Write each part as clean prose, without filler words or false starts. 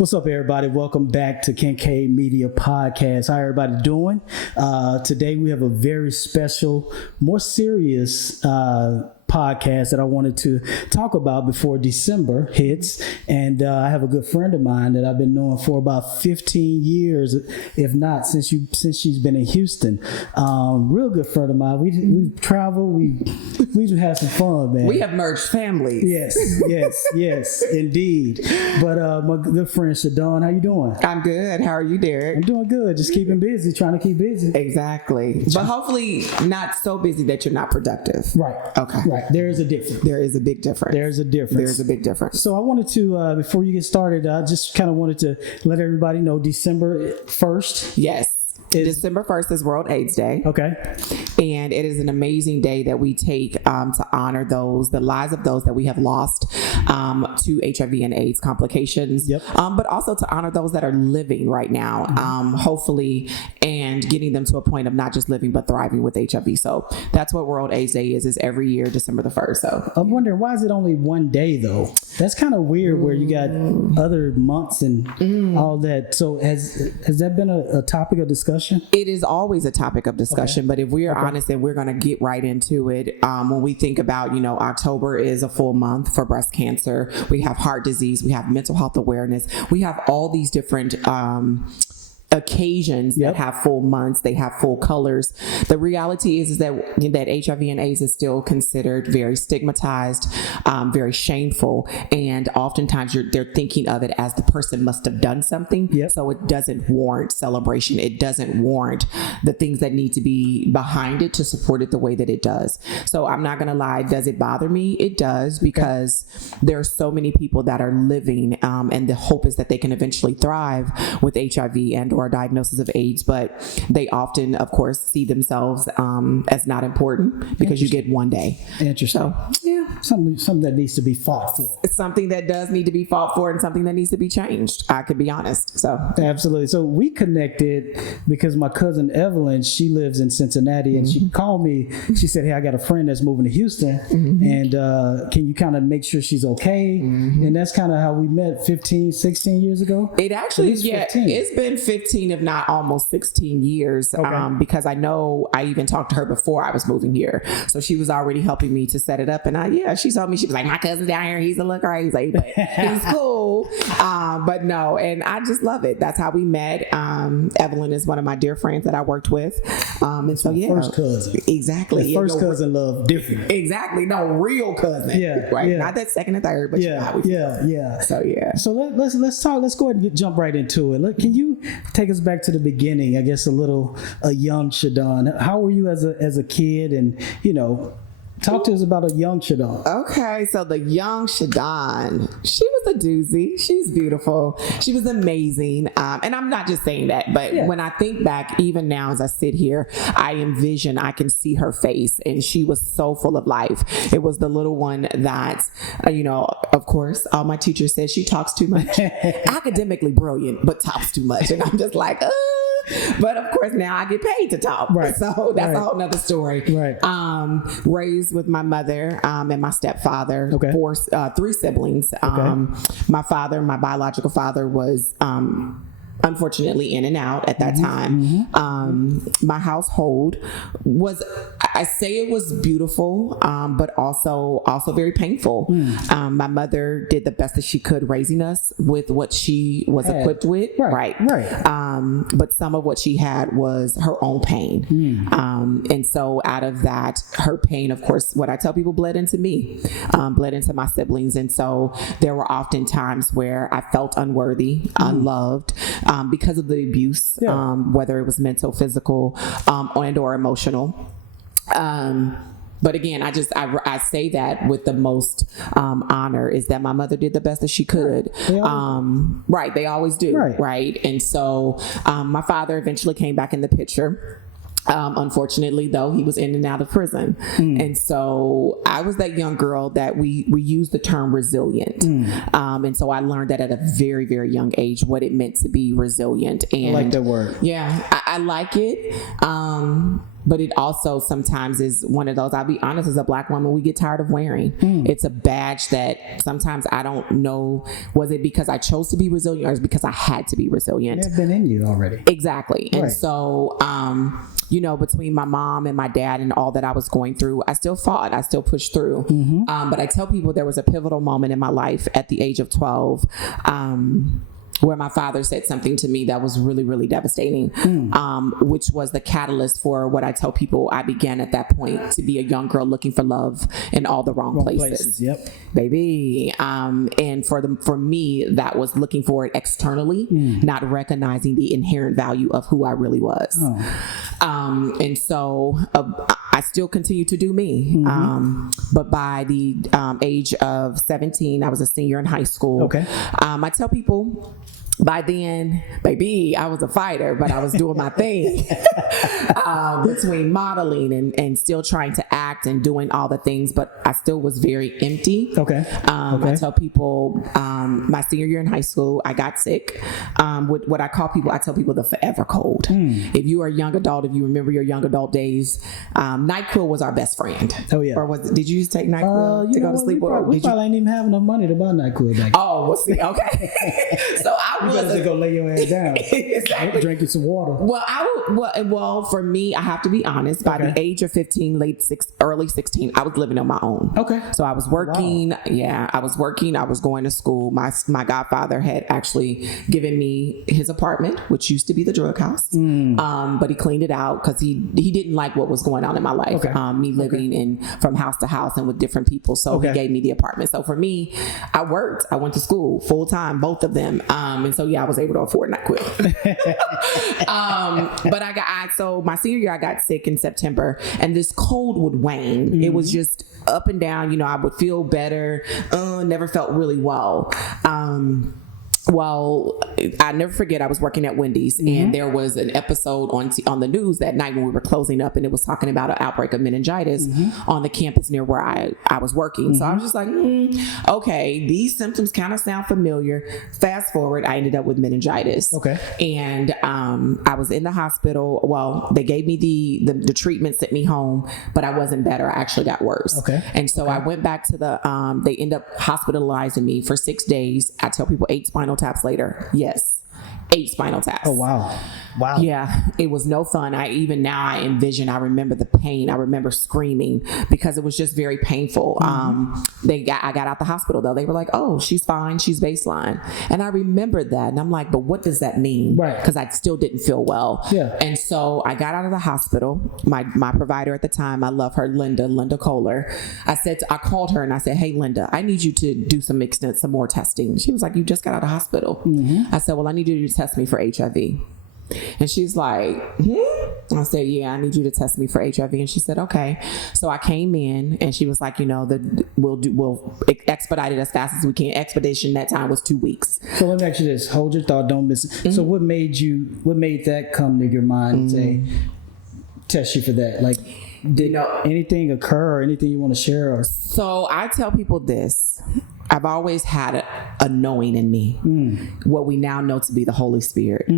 What's up, everybody? Welcome back to Kincaid Media Podcast. How everybody doing? Today we have a very special, more serious podcast that I wanted to talk about before December hits. And I have a good friend of mine that I've been knowing for about 15 years, if not since she's been in Houston. Real good friend of mine. We've traveled. We've had some fun, man. We have merged families. Yes, indeed. But my good friend Shadown, how you doing? I'm good. How are you, Derek? I'm doing good. Just keeping busy, trying to keep busy. Exactly. But hopefully not so busy that you're not productive. Right. Okay. Right. There is a difference. There is a big difference. There's a big difference. So I wanted to, before you get started, I just kind of wanted to let everybody know December 1st. Yes. December 1st is World AIDS Day. Okay. And it is an amazing day that we take to honor the lives of those that we have lost to HIV and AIDS complications. Yep. But also to honor those that are living right now, hopefully, and getting them to a point of not just living, but thriving with HIV. So that's what World AIDS Day is every year, December the 1st. So I'm wondering, why is it only one day, though? That's kind of weird where you got other months and all that. So has that been a topic of discussion? It is always a topic of discussion, but if we are honest, and we're going to get right into it, when we think about, October is a full month for breast cancer. We have heart disease. We have mental health awareness. We have all these different occasions that have full months, they have full colors. The reality is that HIV and AIDS is still considered very stigmatized, very shameful, and oftentimes they're thinking of it as the person must have done something. So it doesn't warrant celebration. It doesn't warrant the things that need to be behind it to support it the way that it does. So I'm not gonna lie, does it bother me? It does, because there are so many people that are living, and the hope is that they can eventually thrive with HIV and or a diagnosis of AIDS, but they often, of course, see themselves as not important because you get one day. Interesting. So, something that needs to be fought for. It's something that does need to be fought for, and something that needs to be changed. I could be honest. So absolutely. So we connected because my cousin Evelyn, she lives in Cincinnati, and she called me. She said, "Hey, I got a friend that's moving to Houston, and can you kind of make sure she's okay?" And that's kind of how we met 15, 16 years ago. It actually, it's been 15, if not almost 16 years, because I know I even talked to her before I was moving here. So she was already helping me to set it up. And she told me, she was like, my cousin's down here, he's a little crazy, but he's cool. But no, and I just love it. That's how we met. Evelyn is one of my dear friends that I worked with. And so, first cousin. Exactly. The first cousin love different. Exactly. No, real cousin. Right. Not that second and third, but So let's talk. Let's go ahead and jump right into it. Can you take us back to the beginning? I guess a young Shadown. How were you as a kid, and talk to us about a young Shadown. Okay, so the young Shadown, she was a doozy. She's beautiful. She was amazing. And I'm not just saying that, but when I think back, even now as I sit here, I can see her face, and she was so full of life. It was the little one that, of course, all my teachers said she talks too much. Academically brilliant, but talks too much. And I'm just like, But of course now I get paid to talk. Right. So that's a whole nother story. Right. Raised with my mother and my stepfather, three siblings. My biological father was unfortunately in and out at that time. My household was, I say it was beautiful, but also very painful. My mother did the best that she could raising us with what she was equipped with. Right. But some of what she had was her own pain. And so out of that, her pain, of course, what I tell people bled into me, bled into my siblings. And so there were often times where I felt unworthy, unloved, because of the abuse, whether it was mental, physical, and or emotional. But again, I say that with the most honor, is that my mother did the best that she could. They always do. Right. And so my father eventually came back in the picture. Unfortunately, though, he was in and out of prison. And so I was that young girl that we use the term resilient. And so I learned that at a very, very young age, what it meant to be resilient. And I like that word. Yeah. I like it. But it also sometimes is one of those, I'll be honest, as a Black woman, we get tired of wearing. It's a badge that sometimes I don't know, was it because I chose to be resilient or is it because I had to be resilient? It's been in you already. Exactly. And so, between my mom and my dad and all that I was going through, I still fought. I still pushed through. But I tell people there was a pivotal moment in my life at the age of 12, where my father said something to me that was really, really devastating, which was the catalyst for what I tell people. I began at that point to be a young girl looking for love in all the wrong places. Yep. Baby. And for me, that was looking for it externally, not recognizing the inherent value of who I really was. And so I still continue to do me. But by the age of 17, I was a senior in high school. Okay. I tell people, by then, baby, I was a fighter, but I was doing my thing between modeling and still trying to act and doing all the things, but I still was very empty. Okay. I tell people, my senior year in high school, I got sick. With what I tell people the forever cold. If you are a young adult, if you remember your young adult days, NyQuil was our best friend. Oh, yeah. Or did you just take NyQuil to go to sleep? We probably ain't even have enough money to buy NyQuil back then. Oh, well, see, okay. So I You better just go lay your ass down. Exactly. Drink you some water. Well, for me, I have to be honest. By the age of 15, early 16, I was living on my own. Okay. So I was working. Wow. Yeah, I was working. I was going to school. My godfather had actually given me his apartment, which used to be the drug house. But he cleaned it out because he didn't like what was going on in my life. Okay. Me living in from house to house and with different people. So he gave me the apartment. So for me, I worked. I went to school full time, both of them. And so I was able to afford NyQuil. But so my senior year, I got sick in September, and this cold would wane. It was just up and down. I would feel better. Never felt really well. Well, I never forget, I was working at Wendy's and there was an episode on the news that night when we were closing up, and it was talking about an outbreak of meningitis on the campus near where I was working. So I was just like, okay, these symptoms kind of sound familiar. Fast forward, I ended up with meningitis. Okay. And I was in the hospital. Well, they gave me the treatment, sent me home, but I wasn't better. I actually got worse. Okay. And so I went back to they end up hospitalizing me for 6 days. I tell people 8 spinal taps later. Yes. 8 spinal taps. Oh, wow. Wow. Yeah, it was no fun. I remember the pain. I remember screaming because it was just very painful. I got out the hospital though. They were like, oh, she's fine. She's baseline. And I remembered that. And I'm like, but what does that mean? Right. Because I still didn't feel well. Yeah. And so I got out of the hospital. My provider at the time, I love her, Linda Kohler. I called her and I said, hey, Linda, I need you to do some more testing. She was like, you just got out of the hospital. I said, well, I need you to test me for HIV. And she's like, I said, yeah, I need you to test me for HIV. And she said, okay. So I came in and she was like, we'll expedite it as fast as we can. Expedition that time was 2 weeks. So let me ask you this. Hold your thought. Don't miss it. So what made that come to your mind and say, test you for that? Like, did anything occur or anything you want to share? Or? So I tell people this. I've always had a knowing in me, what we now know to be the Holy Spirit.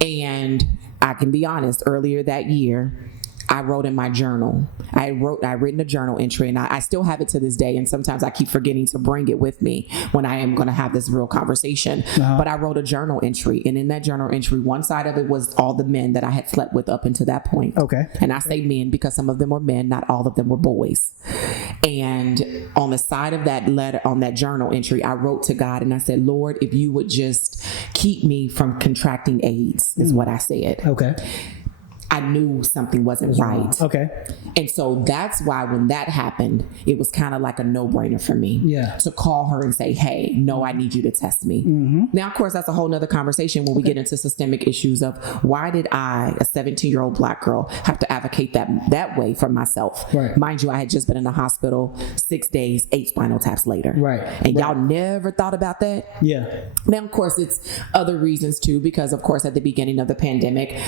And I can be honest, earlier that year, I wrote in my journal. I written a journal entry, and I still have it to this day. And sometimes I keep forgetting to bring it with me when I am going to have this real conversation. But I wrote a journal entry, and in that journal entry, one side of it was all the men that I had slept with up until that point. Okay. And I say men because some of them were men, not all of them were boys. And on the side of that letter, on that journal entry, I wrote to God and I said, Lord, if you would just keep me from contracting AIDS, is what I said. Okay. I knew something wasn't right. Okay. And so that's why when that happened, it was kind of like a no-brainer for me to call her and say, hey, no, I need you to test me. Now, of course, that's a whole nother conversation when we get into systemic issues of why did I, a 17-year-old Black girl, have to advocate that way for myself? Right. Mind you, I had just been in the hospital 6 days, 8 spinal taps later. Right. And y'all never thought about that? Yeah. Now, of course, it's other reasons too, because of course, at the beginning of the pandemic,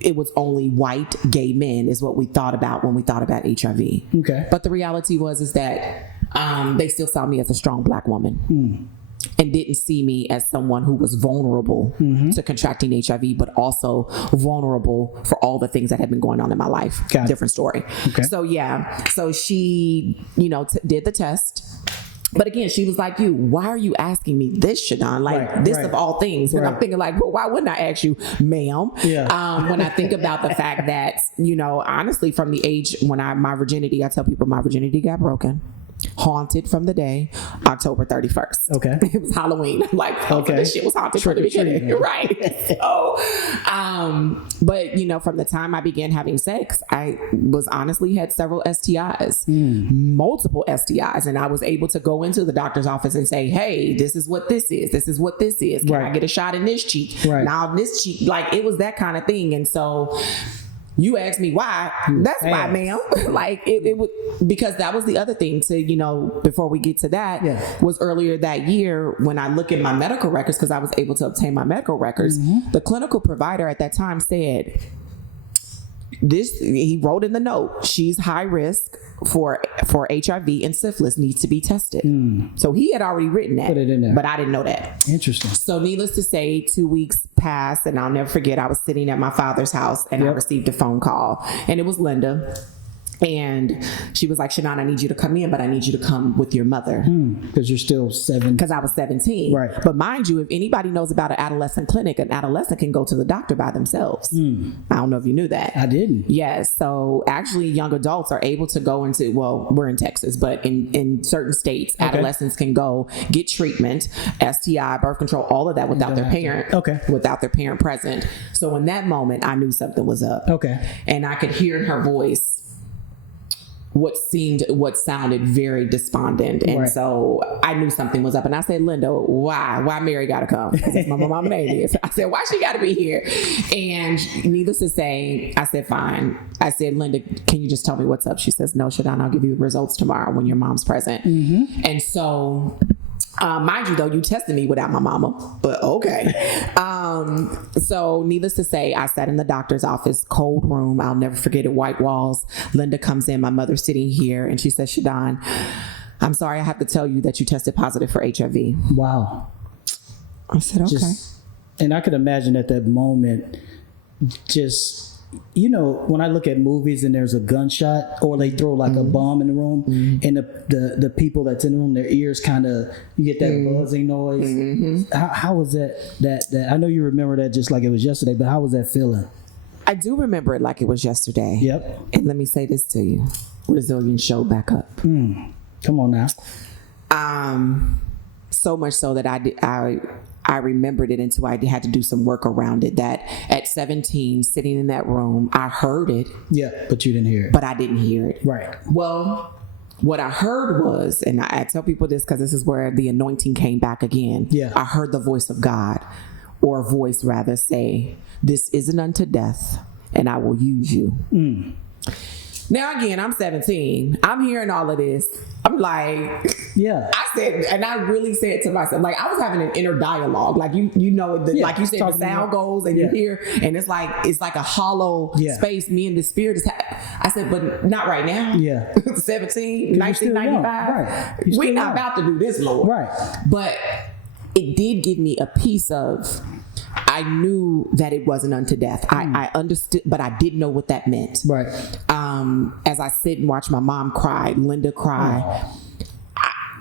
it was only white gay men is what we thought about when we thought about HIV. Okay. But the reality is that they still saw me as a strong Black woman. and didn't see me as someone who was vulnerable to contracting HIV, but also vulnerable for all the things that had been going on in my life. Different story. Okay. So she, did the test. But again, she was like, why are you asking me this, Shadown? Like this of all things. And I'm thinking like, well, why wouldn't I ask you, ma'am? Yeah. When I think about the fact that, honestly, from the age when my virginity, I tell people my virginity got broken. Haunted from the day October 31st. Okay. It was Halloween. Like, this shit was haunted from the beginning. Right. So, but from the time I began having sex, I was honestly had several STIs, multiple STIs. And I was able to go into the doctor's office and say, hey, this is what this is. This is what this is. Can I get a shot in this cheek? Now this cheek, like it was that kind of thing. And so you asked me why. That's why, ma'am. Like it would, because that was the other thing to, before we get to that, was earlier that year when I look at my medical records, because I was able to obtain my medical records, the clinical provider at that time said, he wrote in the note, she's high risk for HIV and syphilis, needs to be tested. So he had already written that, put it in there, but I didn't know that. Interesting. So needless to say, 2 weeks passed, and I'll never forget, I was sitting at my father's house and I received a phone call, and it was Linda. And she was like, Shadown, I need you to come in, but I need you to come with your mother. Because you're still 7. Because I was 17. Right. But mind you, if anybody knows about an adolescent clinic, an adolescent can go to the doctor by themselves. I don't know if you knew that. I didn't. Yes. So actually young adults are able to go into, well, we're in Texas, but in certain states, adolescents can go get treatment, STI, birth control, all of that without their parent. Without their parent present. So in that moment, I knew something was up. And I could hear in her voice what sounded very despondent. And so I knew something was up. And I said, Linda, why Mary gotta come? Because it's my mama name is. I said, why she gotta be here? And needless to say, I said, fine. I said, Linda, can you just tell me what's up? She says, no, Shadown, I'll give you the results tomorrow when your mom's present. And so mind you, though, you tested me without my mama, but okay. So needless to say, I sat in the doctor's office, cold room. I'll never forget it, white walls. Linda comes in, my mother's sitting here, and she says, Shadown, I'm sorry, I have to tell you that you tested positive for HIV. Wow. I said, okay. And I could imagine at that moment, when I look at movies and there's a gunshot or they throw like a bomb in the room and the people that's in the room, their ears kind of, you get that buzzing noise. How was that? I know you remember that just like it was yesterday, but how was that feeling? I do remember it like it was yesterday. Yep. And let me say this to you. Resilience showed back up. Come on now. So much so that I remembered it until I had to do some work around it. That at 17, sitting in that room, I heard it. Yeah, but you didn't hear it. But I didn't hear it. Right. Well, what I heard was, and I tell people this because this is where the anointing came back again. Yeah. I heard the voice of God, or a voice rather, say, this isn't unto death, and I will use you. Now, again, I'm 17. I'm hearing all of this. I'm like, I said, and I really said to myself, like, I was having an inner dialogue. Like, like you said, the sound goes and you hear, and it's like a hollow space. Me and the spirit is, I said, but not right now. 17, 1995. We're not about to do this, Lord. Right. But it did give me a piece of, I knew that it wasn't unto death. I understood, but I didn't know what that meant. Right. As I sit and watch my mom cry, Linda cry.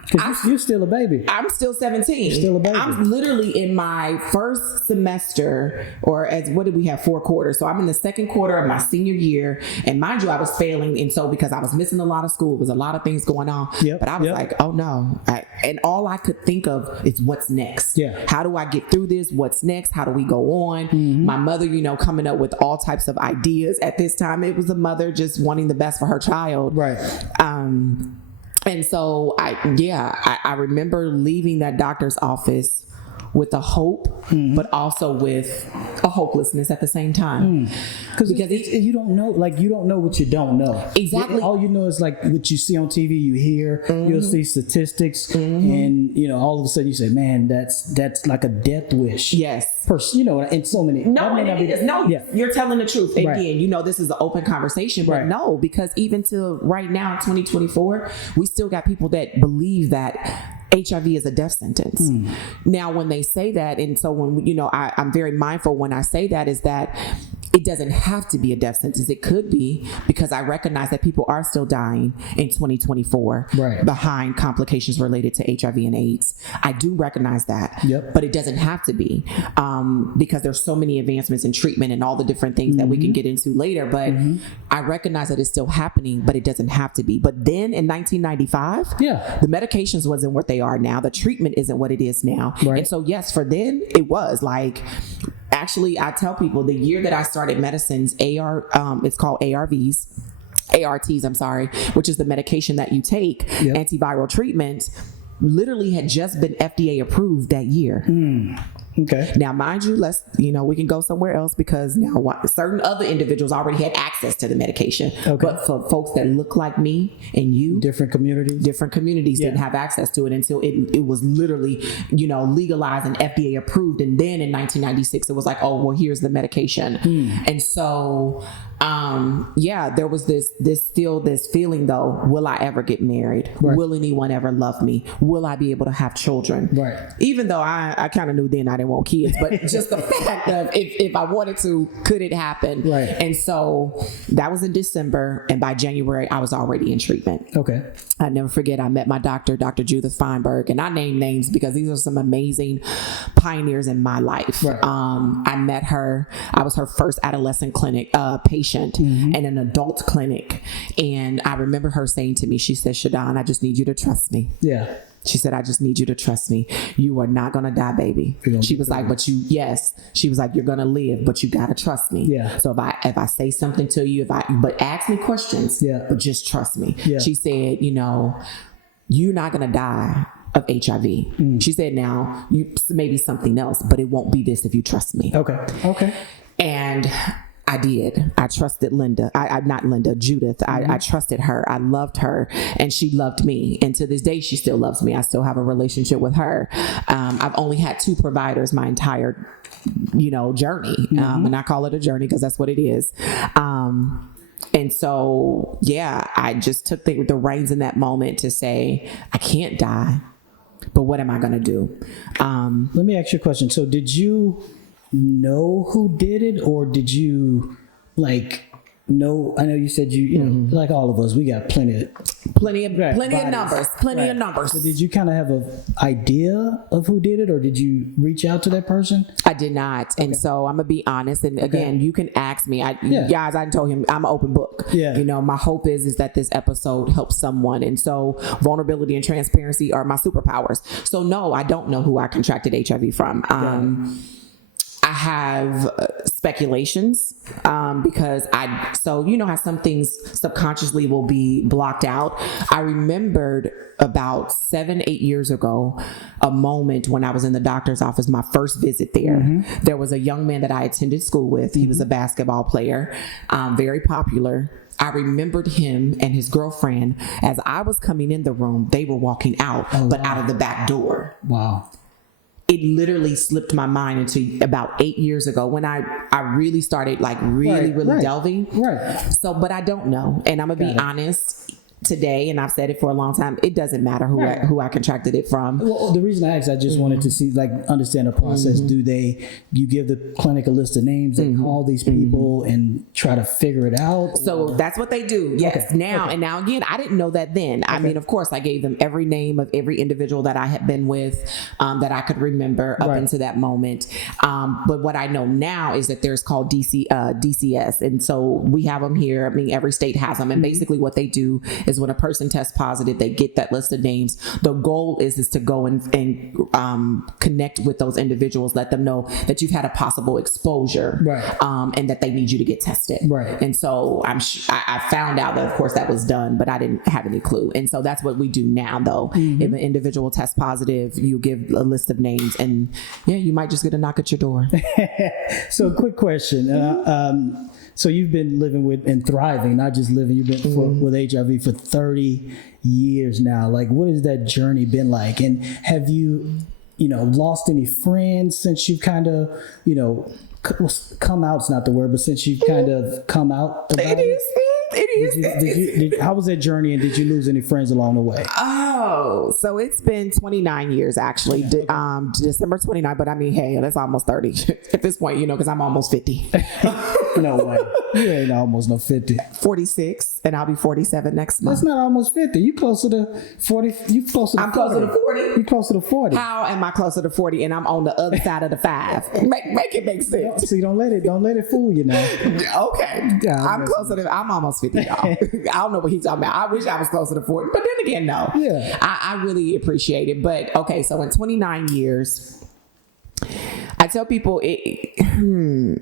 Because you're still a baby. I'm still 17. You're still a baby. I'm literally in my first semester, or what did we have? 4 quarters. So I'm in the second quarter of my senior year. And mind you, I was failing. And so because I was missing a lot of school, there was a lot of things going on. But I was like, oh no. And all I could think of is what's next. How do I get through this? What's next? How do we go on? My mother, coming up with all types of ideas. At this time, it was a mother just wanting the best for her child. Right. And so I remember leaving that doctor's office with a hope, but also with a hopelessness at the same time. Because you don't know, you don't know what you don't know. Exactly. All you know is like what you see on TV, you hear, you'll see statistics, and all of a sudden you say, man, that's like a death wish. Yes. And so many. No, you're telling the truth. Again, this is an open conversation, but no, because even till right now, 2024, we still got people that believe that HIV is a death sentence. Now, when they say that, and so when, I'm very mindful when I say that, is that it doesn't have to be a death sentence. It could be, because I recognize that people are still dying in 2024 behind complications related to HIV and AIDS. I do recognize that, but it doesn't have to be, because there's so many advancements in treatment and all the different things that we can get into later. But I recognize that it's still happening, but it doesn't have to be. But then in 1995, the medications wasn't what they are now. The treatment isn't what it is now. And so, yes, for then it was like, actually, I tell people the year that I started medicines, it's called ARTs, I'm sorry, which is the medication that you take, antiviral treatment, literally had just been FDA approved that year. Okay. Now, mind you, we can go somewhere else, because now certain other individuals already had access to the medication. But for folks that look like me and you, different communities didn't have access to it until it was literally, legalized and FDA approved. And then in 1996, it was like, oh, well, here's the medication. And so, there was this feeling though, will I ever get married? Will anyone ever love me? Will I be able to have children? Even though I kind of knew then I didn't want kids, but just the fact of if I wanted to, could it happen? And so that was in December, and by January I was already in treatment. I never forget, I met my doctor, Dr. Judith Feinberg, and I name names because these are some amazing pioneers in my life. I met her. I was her first adolescent clinic patient and an adult clinic, and I remember her saying to me, she said, "Shadown, I just need you to trust me." She said, "I just need you to trust me. You are not going to die, baby." She was like, she was like, "You're going to live, but you got to trust me." So if I say something to you, but ask me questions, but just trust me. She said, you're not going to die of HIV. She said, now you maybe something else, but it won't be this if you trust me. And I did. I trusted Judith. I trusted her. I loved her, and she loved me. And to this day, she still loves me. I still have a relationship with her. I've only had 2 providers my entire, journey. And I call it a journey because that's what it is. And so, I just took the reins in that moment to say, I can't die, but what am I going to do? Let me ask you a question. So did you know who did it, or did you know? I know you said you know, like all of us, we got plenty of numbers. So did you kind of have an idea of who did it, or did you reach out to that person? I did not. And so I'm gonna be honest. And again, you can ask me. Guys, I told him I'm an open book. My hope is that this episode helps someone. And so vulnerability and transparency are my superpowers. So no, I don't know who I contracted HIV from. I have speculations because how some things subconsciously will be blocked out. I remembered about 7-8 years ago, a moment when I was in the doctor's office, my first visit there. There was a young man that I attended school with. He was a basketball player, very popular. I remembered him and his girlfriend. As I was coming in the room, they were walking out, but out of the back door. Wow. It literally slipped my mind into about 8 years ago when I really started really delving. So, but I don't know. And I'm going to be honest today, and I've said it for a long time, it doesn't matter who I contracted it from. Well, the reason I asked, I just wanted to see, understand the process. Do you give the clinic a list of names, they call these people and try to figure it out? So that's what they do. Yes. And now again, I didn't know that then. I mean, of course I gave them every name of every individual that I had been with, that I could remember up into that moment. But what I know now is that there's called DCS. And so we have them here. I mean, every state has them. And basically what they do is when a person tests positive, they get that list of names. The goal is to go and connect with those individuals, let them know that you've had a possible exposure, and that they need you to get tested. And so I found out that, of course, that was done, but I didn't have any clue. And so that's what we do now, though. If an individual tests positive, you give a list of names, and you might just get a knock at your door. So, quick question. So you've been living with and thriving, not just living, you've been with HIV for 30 years now. What has that journey been like? And have you, lost any friends since you've kind of, come out's not the word, but since you've kind of come out about it? It is. How was that journey, and did you lose any friends along the way? Oh, so it's been 29 years actually. December 29, but I mean, hey, that's almost 30 at this point, because I'm almost 50. No way. You ain't almost no 50. 46, and I'll be 47 next month. That's not almost 50. You closer to 40. You closer to I'm 40. closer to 40. You closer to 40. How am I closer to 40 and I'm on the other side of the 5? Make it make sense. See, don't let it fool you now. Okay. Yeah, I'm almost 50, y'all. I don't know what he's talking about. I wish I was closer to 40, but then again, no. Yeah. I really appreciate it. But okay, so in 29 years, I tell people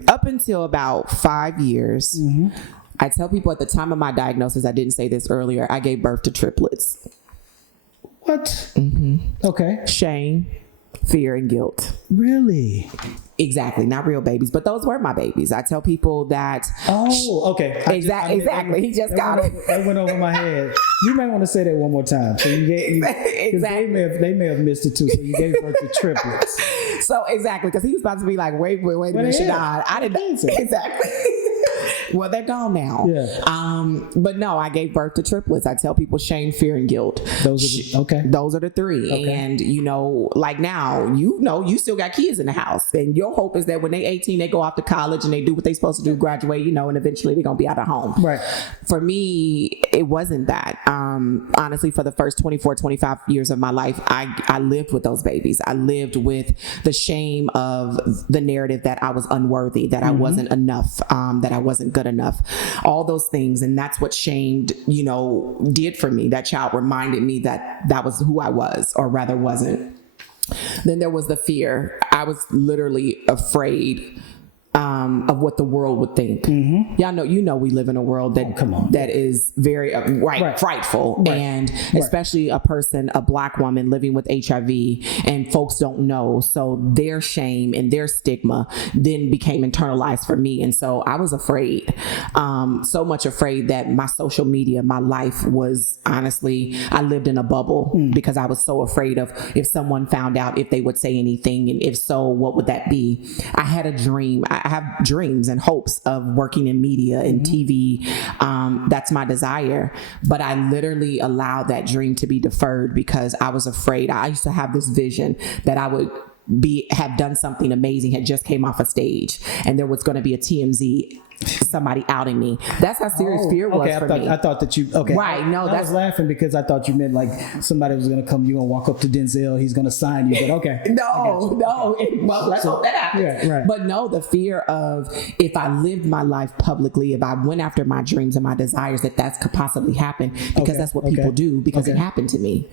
up until about 5 years, I tell people at the time of my diagnosis, I didn't say this earlier, I gave birth to triplets. What? Mm-hmm. Okay. Shame, fear, and guilt. Really? Exactly. Not real babies, but those were my babies. I tell people that. Oh, okay. Exactly. He just got it. That went over my head. You may want to say that one more time. So you gave exactly. They may have missed it too. So you gave birth to triplets. So exactly, because he was about to be like, wait a minute, Shadown. I didn't exactly. Well, they're gone now. Yeah. But no, I gave birth to triplets. I tell people shame, fear, and guilt. Those are the three. Okay. And like now, you still got kids in the house, and your hope is that when they 18, they go off to college and they do what they're supposed to do, graduate, and eventually they're gonna be out of home. Right. For me, it wasn't that. Honestly, for the first 24, 25 years of my life, I lived with those babies. I lived with the shame of the narrative that I was unworthy, that I wasn't enough, that I wasn't good enough, all those things. And that's what shame, did for me. That child reminded me that was who I was, or rather wasn't. Then there was the fear. I was literally afraid of what the world would think. Mm-hmm. Y'all we live in a world that is very frightful, right. And especially a Black woman living with HIV, and folks don't know, so their shame and their stigma then became internalized for me, and so I was afraid, so much afraid that my social media, my life was, honestly, I lived in a bubble because I was so afraid of if someone found out, if they would say anything, and if so, what would that be? I had a dream. I have dreams and hopes of working in media and TV. That's my desire. But I literally allowed that dream to be deferred because I was afraid. I used to have this vision that I would have done something amazing, had just came off a stage, and there was going to be a TMZ, somebody outing me. That's how serious fear was for me. I thought that you right. No, I was laughing because I thought you meant like somebody was going to come, you're going to walk up to Denzel, he's going to sign you, but okay. No. Well, let's hope that happens. Yeah, right. But no, the fear of if I lived my life publicly, if I went after my dreams and my desires, that could possibly happen, because that's what people do, because it happened to me.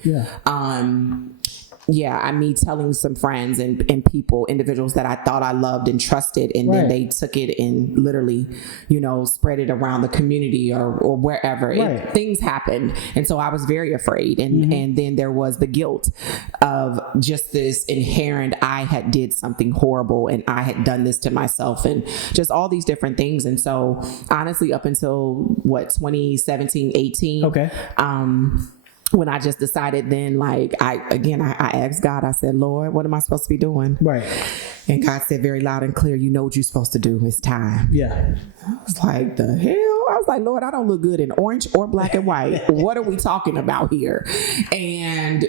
Me telling some friends and people, individuals that I thought I loved and trusted, and then they took it and literally, spread it around the community or wherever. Things happened. And so I was very afraid. And then there was the guilt of just this inherent, I had did something horrible and I had done this to myself, and just all these different things. And so honestly, up until 2017, 18, when I just decided then, like, I asked God, I said, Lord, what am I supposed to be doing? Right. And God said very loud and clear, you know what you're supposed to do. It's time. Yeah. I was like, the hell? I was like, Lord, I don't look good in orange or black and white. What are we talking about here? And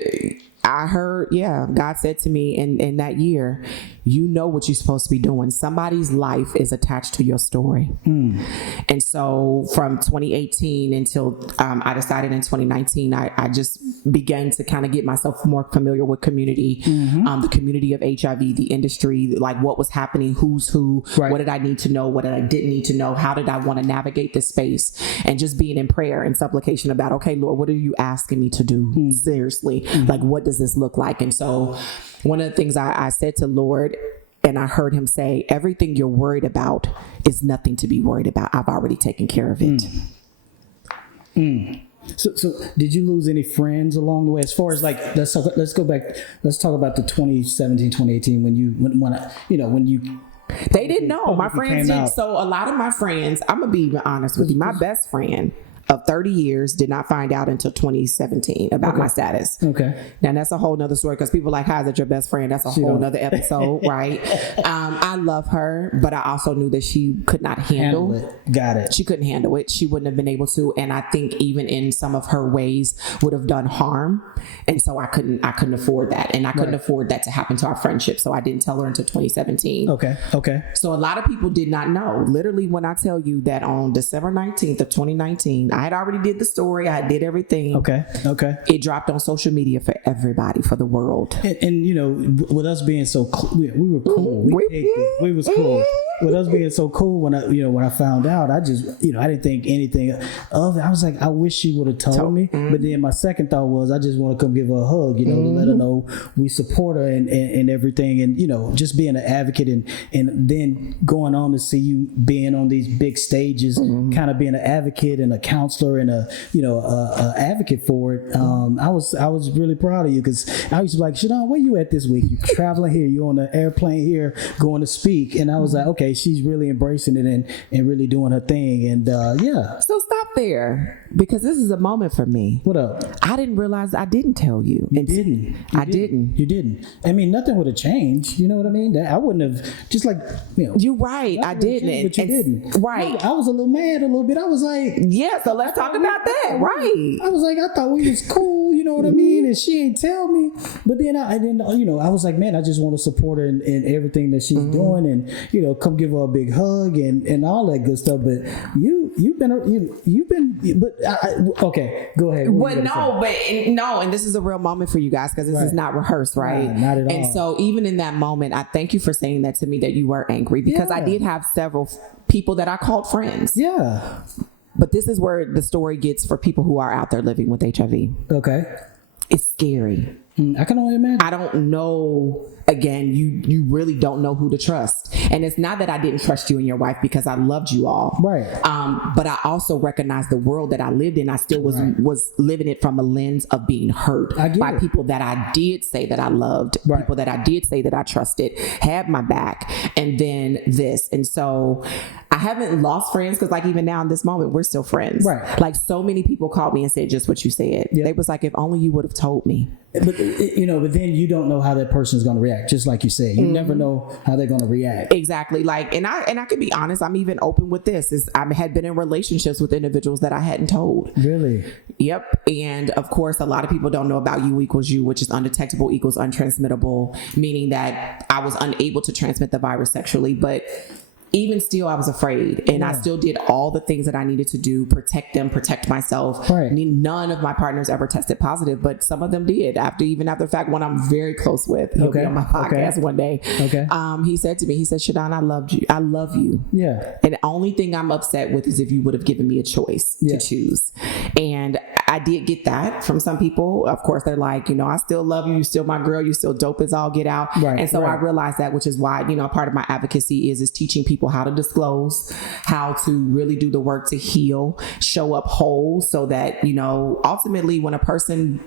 I heard, God said to me in that year, you know what you're supposed to be doing. Somebody's life is attached to your story. And so from 2018 until I decided in 2019, I just began to kind of get myself more familiar with community, the community of HIV, the industry, like what was happening, who's who, what did I need to know, what did I didn't need to know, how did I want to navigate this space, and just being in prayer and supplication about, okay, Lord, what are you asking me to do? Seriously, like what does this look like? And so one of the things I said to Lord, and I heard him say, everything you're worried about is nothing to be worried about. I've already taken care of it. So did you lose any friends along the way? As far as like, let's go back. Let's talk about the 2017, 2018 when you they didn't know. My friends didn't. So a lot of my friends, I'm gonna be honest with you. My best friend, of 30 years, did not find out until 2017 about my status. Okay. Now that's a whole nother story because people like, how is that your best friend? That's a whole nother episode, right? I love her, but I also knew that she could not handle it. Got it. She couldn't handle it. She wouldn't have been able to. And I think even in some of her ways would have done harm. And so I couldn't afford that. And I couldn't afford that to happen to our friendship. So I didn't tell her until 2017. Okay. So a lot of people did not know. Literally, when I tell you that on December 19th of 2019, I had already did the story. I did everything. Okay. It dropped on social media for everybody, for the world. And you know, with us being so we were cool. We was cool. With us being so cool, when I found out, I just, I didn't think anything of it. I was like, I wish she would have told me. But then my second thought was, I just want to come give her a hug, to let her know we support her and everything. And, just being an advocate and then going on to see you being on these big stages, kind of being an advocate and a counselor and a advocate for it. I was really proud of you, because I was like, Shadown, where you at this week? You traveling here, you on the airplane here going to speak. And I was like, okay, she's really embracing it and really doing her thing. And So stop there, because this is a moment for me. What up? I didn't realize I didn't tell you. You didn't. You didn't. I mean, nothing would have changed. You know what I mean? I wouldn't have, just like, You're right. I didn't. But you didn't. Right. No, I was a little mad a little bit. I was like, yeah, so let's talk about that. Right. I was like, I thought we was cool, you know what I mean? And she ain't tell me. But then I was like, man, I just want to support her in everything that she's doing, and, come give her a big hug and all that good stuff. But you've been, okay, go ahead. And this is a real moment for you guys, because this is not rehearsed, right? Not at all. And so even in that moment, I thank you for saying that to me, that you were angry, because I did have several people that I called friends. Yeah. But this is where the story gets for people who are out there living with HIV. Okay. It's scary. I can only imagine. I don't know. Again, you really don't know who to trust. And it's not that I didn't trust you and your wife, because I loved you all. Right. But I also recognized the world that I lived in. I still was living it from a lens of being hurt by people that I did say that I loved, people that I did say that I trusted, had my back, and then this. And so I haven't lost friends, because like even now in this moment, we're still friends. Right. Like so many people called me and said just what you said. Yep. They was like, if only you would have told me. But then you don't know how that person's going to react. Just like you said, you never know how they're going to react. Exactly. Like, and I could be honest. I'm even open with this. I had been in relationships with individuals that I hadn't told. Really? Yep. And of course, a lot of people don't know about U equals U, which is undetectable equals untransmittable, meaning that I was unable to transmit the virus sexually, but even still, I was afraid, and I still did all the things that I needed to do, protect them, protect myself. Right. None of my partners ever tested positive, but some of them did. After the fact, one I'm very close with, he'll be on my podcast one day. Okay. He said to me, Shadown, I loved you. I love you. Yeah. And the only thing I'm upset with is if you would have given me a choice to choose. And I did get that from some people. Of course, they're like, I still love you. You're still my girl. You're still dope as all get out. Right. And so I realized that, which is why, part of my advocacy is teaching people how to disclose, how to really do the work to heal, show up whole, so that, ultimately when a person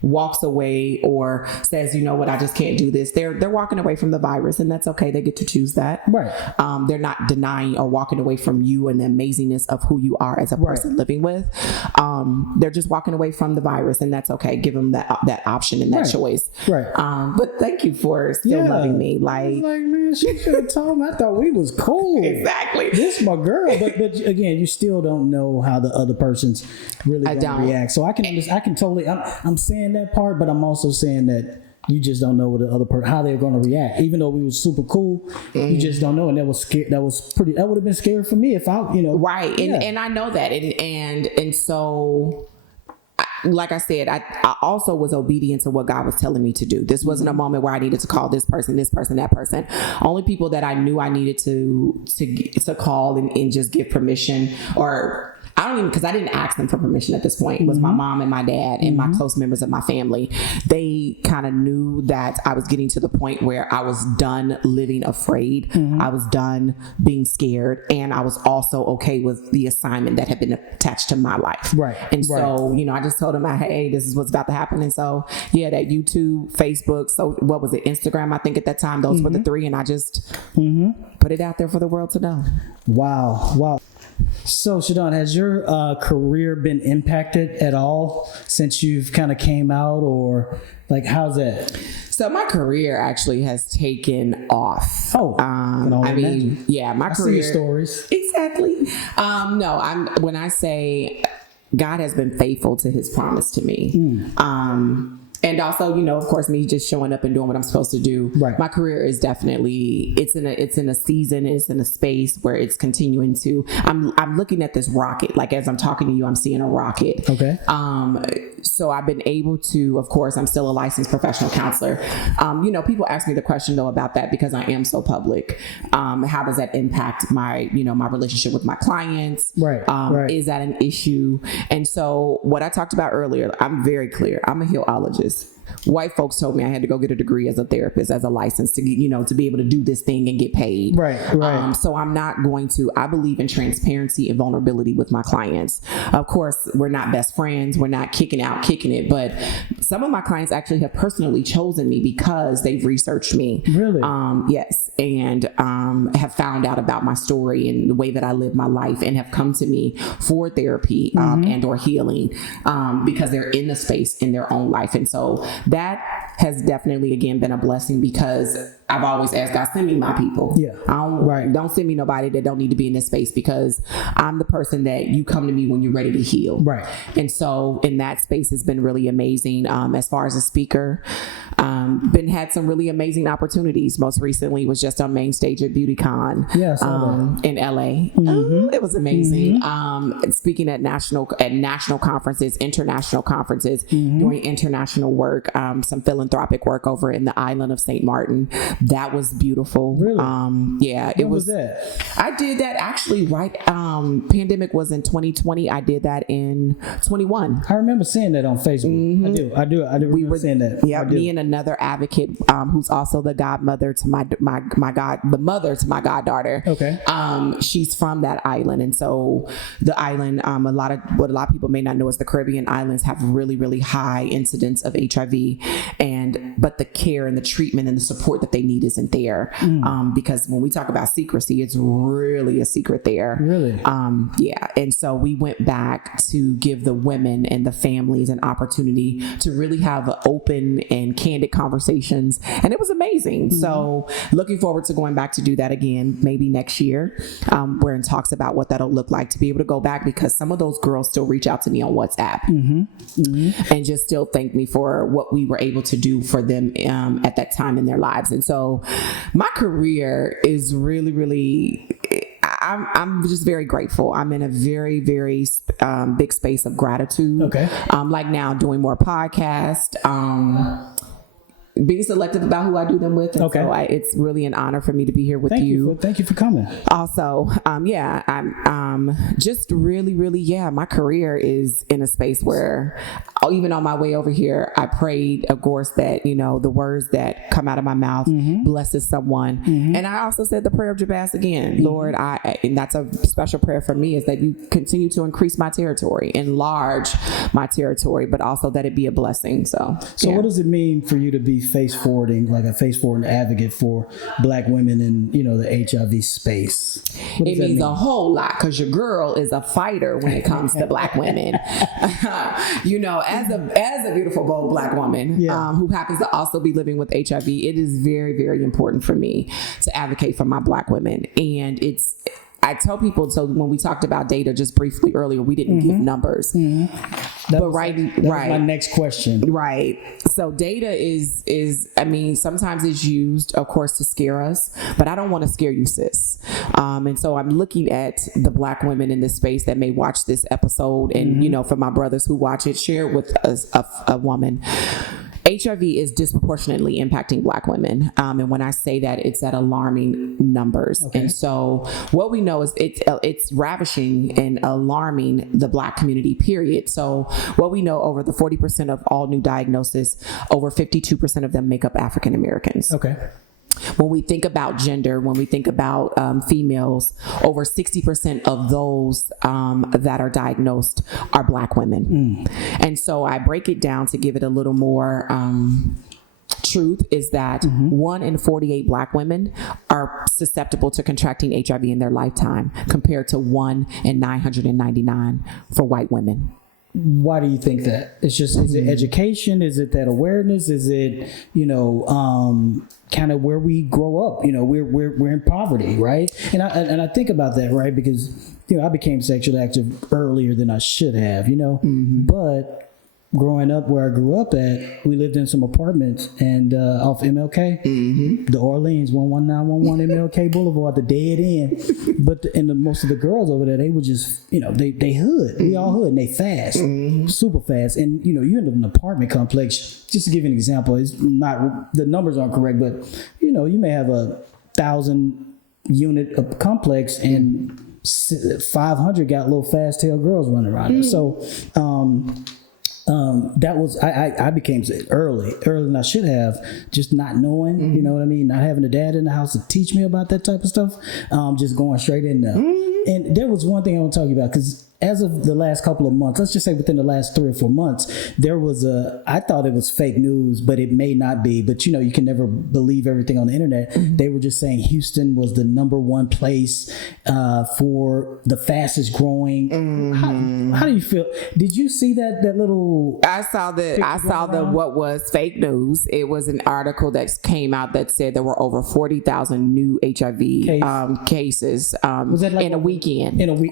walks away or says, I just can't do this, they're walking away from the virus, and that's okay. They get to choose that. Right. They're not denying or walking away from you and the amazingness of who you are as a person living with. They're just walking away from the virus, and that's okay. Give them that option and that choice. Right. But thank you for still loving me. Like, man, she should have told me. I thought we was cool. Exactly. This my girl. But again, you still don't know how the other person's really going to react. So I can totally. I'm saying that part, but I'm also saying that you just don't know what the other person, how they're going to react. Even though we were super cool, you just don't know, and that was scary. That would have been scary for me if I, right. And I know that, and so, like I said, I also was obedient to what God was telling me to do. This wasn't a moment where I needed to call this person, that person. Only people that I knew I needed to call and just give permission, or I don't even, because I didn't ask them for permission at this point. It was my mom and my dad and my close members of my family. They kind of knew that I was getting to the point where I was done living afraid. I was done being scared. And I was also okay with the assignment that had been attached to my life. Right. And so, I just told them, hey, this is what's about to happen. And so, that YouTube, Facebook, so what was it, Instagram, I think at that time, those were the three. And I just put it out there for the world to know. Wow. So, Shadown, has your career been impacted at all since you've kind of came out, or like how's that? So my career actually has taken off. Oh, I mean, yeah, my career. See your stories. Exactly. No, when I say God has been faithful to His promise to me. And also, of course, me just showing up and doing what I'm supposed to do. Right. My career is definitely, it's in a season, it's in a space where it's continuing to, I'm looking at this rocket. Like as I'm talking to you, I'm seeing a rocket. Okay. So I've been able to, of course, I'm still a licensed professional counselor. People ask me the question though about that because I am so public. How does that impact my, my relationship with my clients? Right. Is that an issue? And so what I talked about earlier, I'm very clear. I'm a healologist. White folks told me I had to go get a degree as a therapist, as a license to to be able to do this thing and get paid. Right. So I'm not going to, I believe in transparency and vulnerability with my clients. Of course, we're not best friends. We're not kicking it. But some of my clients actually have personally chosen me because they've researched me. Really? Yes. And have found out about my story and the way that I live my life and have come to me for therapy and or healing because they're in the space in their own life. And so that has definitely, again, been a blessing because I've always asked God, send me my people. Yeah. Don't send me nobody that don't need to be in this space because I'm the person that you come to me when you're ready to heal. Right. And so in that space has been really amazing. As far as a speaker, had some really amazing opportunities. Most recently was just on main stage at BeautyCon in LA. It was amazing. Speaking at national conferences, international conferences, doing international work, some philanthropic work over in the island of St. Martin. That was beautiful. Really? It was that? I did that actually pandemic was in 2020. I did that in 21. I remember seeing that on Facebook. I do remember seeing that. Yeah, me and another advocate who's also the godmother to the mother to my goddaughter. Okay. She's from that island, and so the island, a lot of people may not know is the Caribbean islands have really, really high incidence of HIV, but the care and the treatment and the support that they need isn't there. Because when we talk about secrecy, it's really a secret there. Really? And so we went back to give the women and the families an opportunity to really have open and candid conversations, and it was amazing. So looking forward to going back to do that again, maybe next year. We're in talks about what that'll look like to be able to go back because some of those girls still reach out to me on WhatsApp and just still thank me for what we were able to do for them at that time in their lives. And so my career is really, really, I'm just very grateful. I'm in a very, very big space of gratitude. Okay. Like now doing more podcasts, being selective about who I do them with. And so it's really an honor for me to be here with you. Thank you for coming. Also, I'm just really, really, my career is in a space where even on my way over here, I prayed, of course, that, the words that come out of my mouth blesses someone. And I also said the prayer of Jabez again, Lord, and that's a special prayer for me, is that you continue to increase my territory, enlarge my territory, but also that it be a blessing. So what does it mean for you to be face-forwarding, like a face-forwarding advocate for Black women in, the HIV space? It means a whole lot because your girl is a fighter when it comes to Black women. As a beautiful, bold Black woman who happens to also be living with HIV, it is very, very important for me to advocate for my Black women. And I tell people, so when we talked about data just briefly earlier, we didn't give numbers. That was my next question. Right. So data is sometimes it's used, of course, to scare us, but I don't want to scare you, sis. And so I'm looking at the Black women in this space that may watch this episode, and for my brothers who watch it, share it with a woman. HIV is disproportionately impacting Black women. And when I say that, it's at alarming numbers. Okay. And so what we know is it's ravishing and alarming the Black community, period. So what we know, over the 40% of all new diagnoses, over 52% of them make up African Americans. Okay. When we think about gender, when we think about females, over 60% of those that are diagnosed are Black women. And so I break it down to give it a little more truth is that 1 in 48 Black women are susceptible to contracting HIV in their lifetime, compared to 1 in 999 for white women. Why do you think that? It's just, is it education? Is it that awareness? Is it, kind of where we grow up? We're in poverty, right? And I think about that, right? Because, I became sexually active earlier than I should have, but growing up where I grew up at, we lived in some apartments and off MLK, the Orleans, 11911 MLK Boulevard, the dead end. But most of the girls over there, they were just, they hood. We all hood, and they fast, super fast. And you're in an apartment complex. Just to give you an example, it's not, the numbers aren't correct, but you may have 1,000 unit complex and 500 got little fast tail girls running around there. So that was, I became earlier than I should have, just not knowing, you know what I mean? Not having a dad in the house to teach me about that type of stuff. Just going straight in there. And there was one thing I want to talk about, because as of the last couple of months, let's just say within the last 3 or 4 months, there was I thought it was fake news, but it may not be. But you can never believe everything on the internet. They were just saying Houston was the #1 place for the fastest growing. How do you feel? Did you see that little? I saw the what was fake news. It was an article that came out that said there were over 40,000 new HIV cases was that like in a weekend.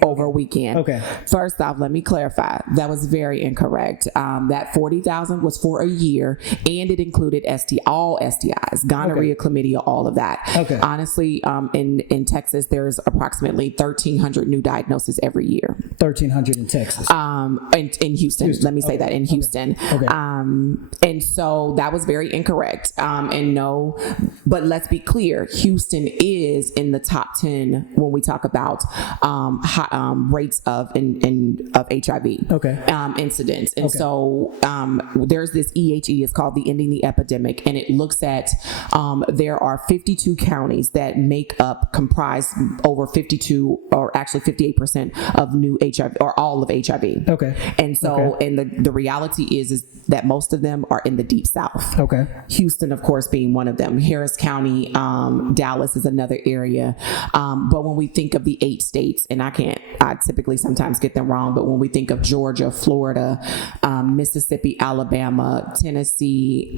Over a weekend. Okay. First off, let me clarify. That was very incorrect. That 40,000 was for a year, and it included all STIs, gonorrhea, chlamydia, all of that. Okay. Honestly, in Texas, there's approximately 1,300 new diagnoses every year. 1,300 in Texas. In Houston. Let me say that, in Houston. Okay. And so that was very incorrect. But let's be clear, Houston is in the top 10 when we talk about rates of HIV incidents. And so there's this EHE, it's called the Ending the Epidemic, and it looks at there are 52 counties that comprise over 52 or actually 58% of new HIV or all of HIV. Okay. And so and the reality is that most of them are in the Deep South. Okay. Houston, of course, being one of them. Harris County, Dallas is another area. But when we think of the 8 states, and I typically sometimes get them wrong, but when we think of Georgia, Florida, Mississippi, Alabama, Tennessee,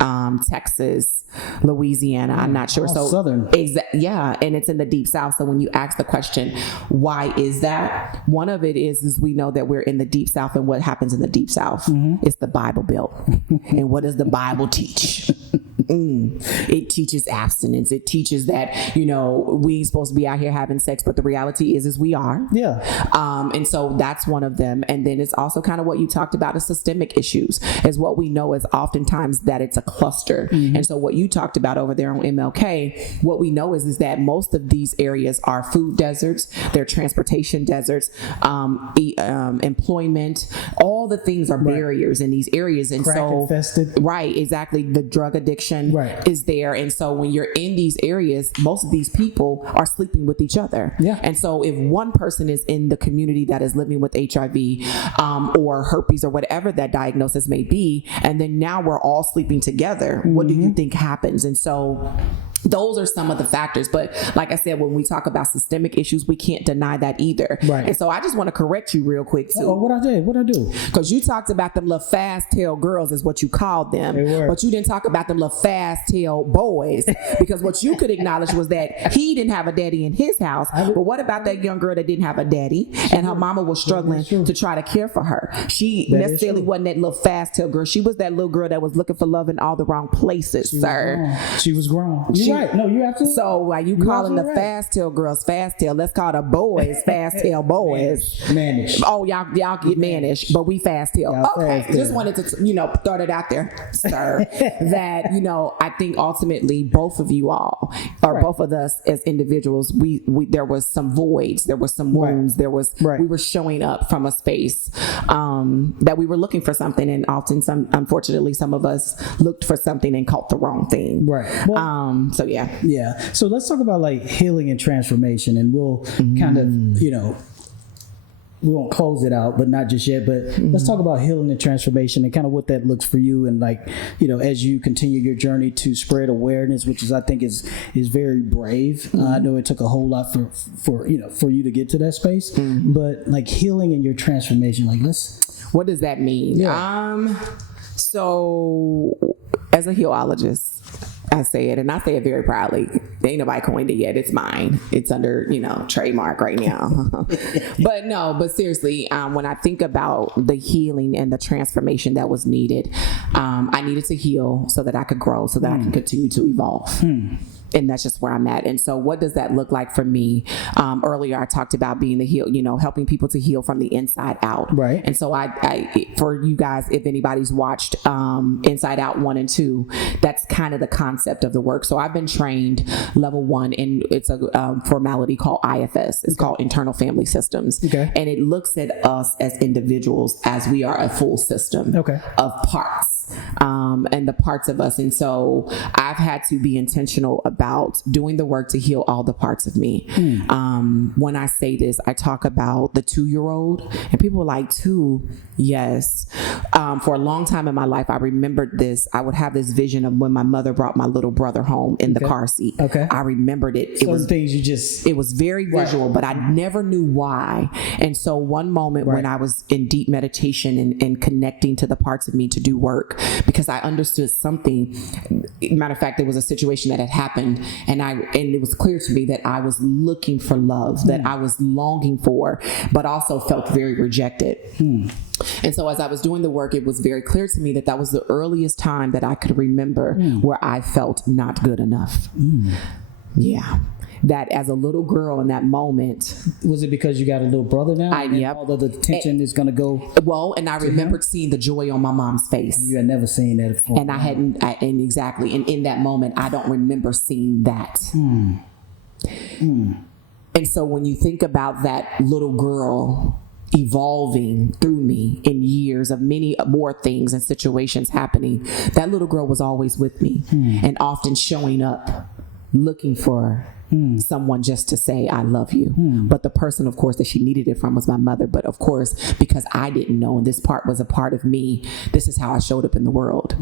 Texas, Louisiana, I'm not sure. So southern. And it's in the Deep South. So when you ask the question, why is that? One of it is we know that we're in the Deep South, and what happens in the Deep South? It's the Bible Belt. And what does the Bible teach? It teaches abstinence. It teaches that, we ain't supposed to be out here having sex, but the reality is we are. Yeah. And so that's one of them. And then it's also kind of what you talked about is systemic issues, is what we know is oftentimes that it's a cluster. And so what you talked about over there on MLK, what we know is that most of these areas are food deserts, they're transportation deserts, employment, all the things are barriers in these areas. And Crack so infested. Right, exactly. The drug addiction is there. And so when you're in these areas, most of these people are sleeping with each other. Yeah. And so if one person is in the community that is living with HIV or herpes or whatever that diagnosis may be, and then now we're all sleeping together, what do you think happens? And so those are some of the factors. But like I said, when we talk about systemic issues, we can't deny that either. Right. And so I just want to correct you real quick too. Oh, what I do? Because you talked about them little fast tail girls is what you called them. They were. But you didn't talk about them little fast tail boys, because what you could acknowledge was that he didn't have a daddy in his house. But what about that young girl that didn't have a daddy and her mama was struggling to try to care for her? She necessarily wasn't that little fast tail girl. She was that little girl that was looking for love in all the wrong places, sir. She was grown. You're right. No, you're absolutely. So while you calling the fast tail girls fast tail, let's call the boys fast tail boys. Mannish. Oh, y'all get mannish, but we fast tail. Okay, just wanted to throw it out there, sir. That I think ultimately both of you all, or both of us as individuals, we there was some voids, there was some wounds, there was we were showing up from a space that we were looking for something, and often unfortunately some of us looked for something and caught the wrong thing. Right. Well, so yeah. So let's talk about like healing and transformation, and we'll kind of we won't close it out, but not just yet. But let's talk about healing and transformation and kind of what that looks for you, and like, you know, as you continue your journey to spread awareness, which is, I think, is very brave. I know it took a whole lot for you to get to that space, but like healing and your transformation, like what does that mean? Yeah. So as a healologist, I say it, and I say it very proudly. Ain't nobody coined it yet. It's mine. It's under, trademark right now. But seriously, when I think about the healing and the transformation that was needed, I needed to heal so that I could grow, so that I can continue to evolve. And that's just where I'm at. And so what does that look like for me? Earlier, I talked about being the heal, helping people to heal from the inside out. Right. And so I for you guys, if anybody's watched Inside Out 1 and 2, that's kind of the concept of the work. So I've been trained level 1, and it's a formality called IFS. It's called Internal Family Systems. Okay. And it looks at us as individuals as we are a full system of parts, and the parts of us. And so I've had to be intentional about doing the work to heal all the parts of me. When I say this, I talk about the 2-year-old, and people are like, 2? Yes. For a long time in my life, I remembered this. I would have this vision of when my mother brought my little brother home in the car seat. Okay. I remembered it. It was things it was very visual, but I never knew why. And so one moment when I was in deep meditation and connecting to the parts of me to do work, because I understood something. Matter of fact, there was a situation that had happened, and it was clear to me that I was looking for love, that I was longing for, but also felt very rejected. And so as I was doing the work, it was very clear to me that that was the earliest time that I could remember where I felt not good enough. Yeah. That as a little girl in that moment. Was it because you got a little brother now? Yep. All of the attention is going to go. Well, and I remembered seeing the joy on my mom's face. You had never seen that before. And I hadn't, and exactly. And in that moment, I don't remember seeing that. And so when you think about that little girl evolving through me in years of many more things and situations happening, that little girl was always with me and often showing up looking for someone just to say, I love you. But the person, of course, that she needed it from was my mother. But of course, because I didn't know, and this part was a part of me, this is how I showed up in the world.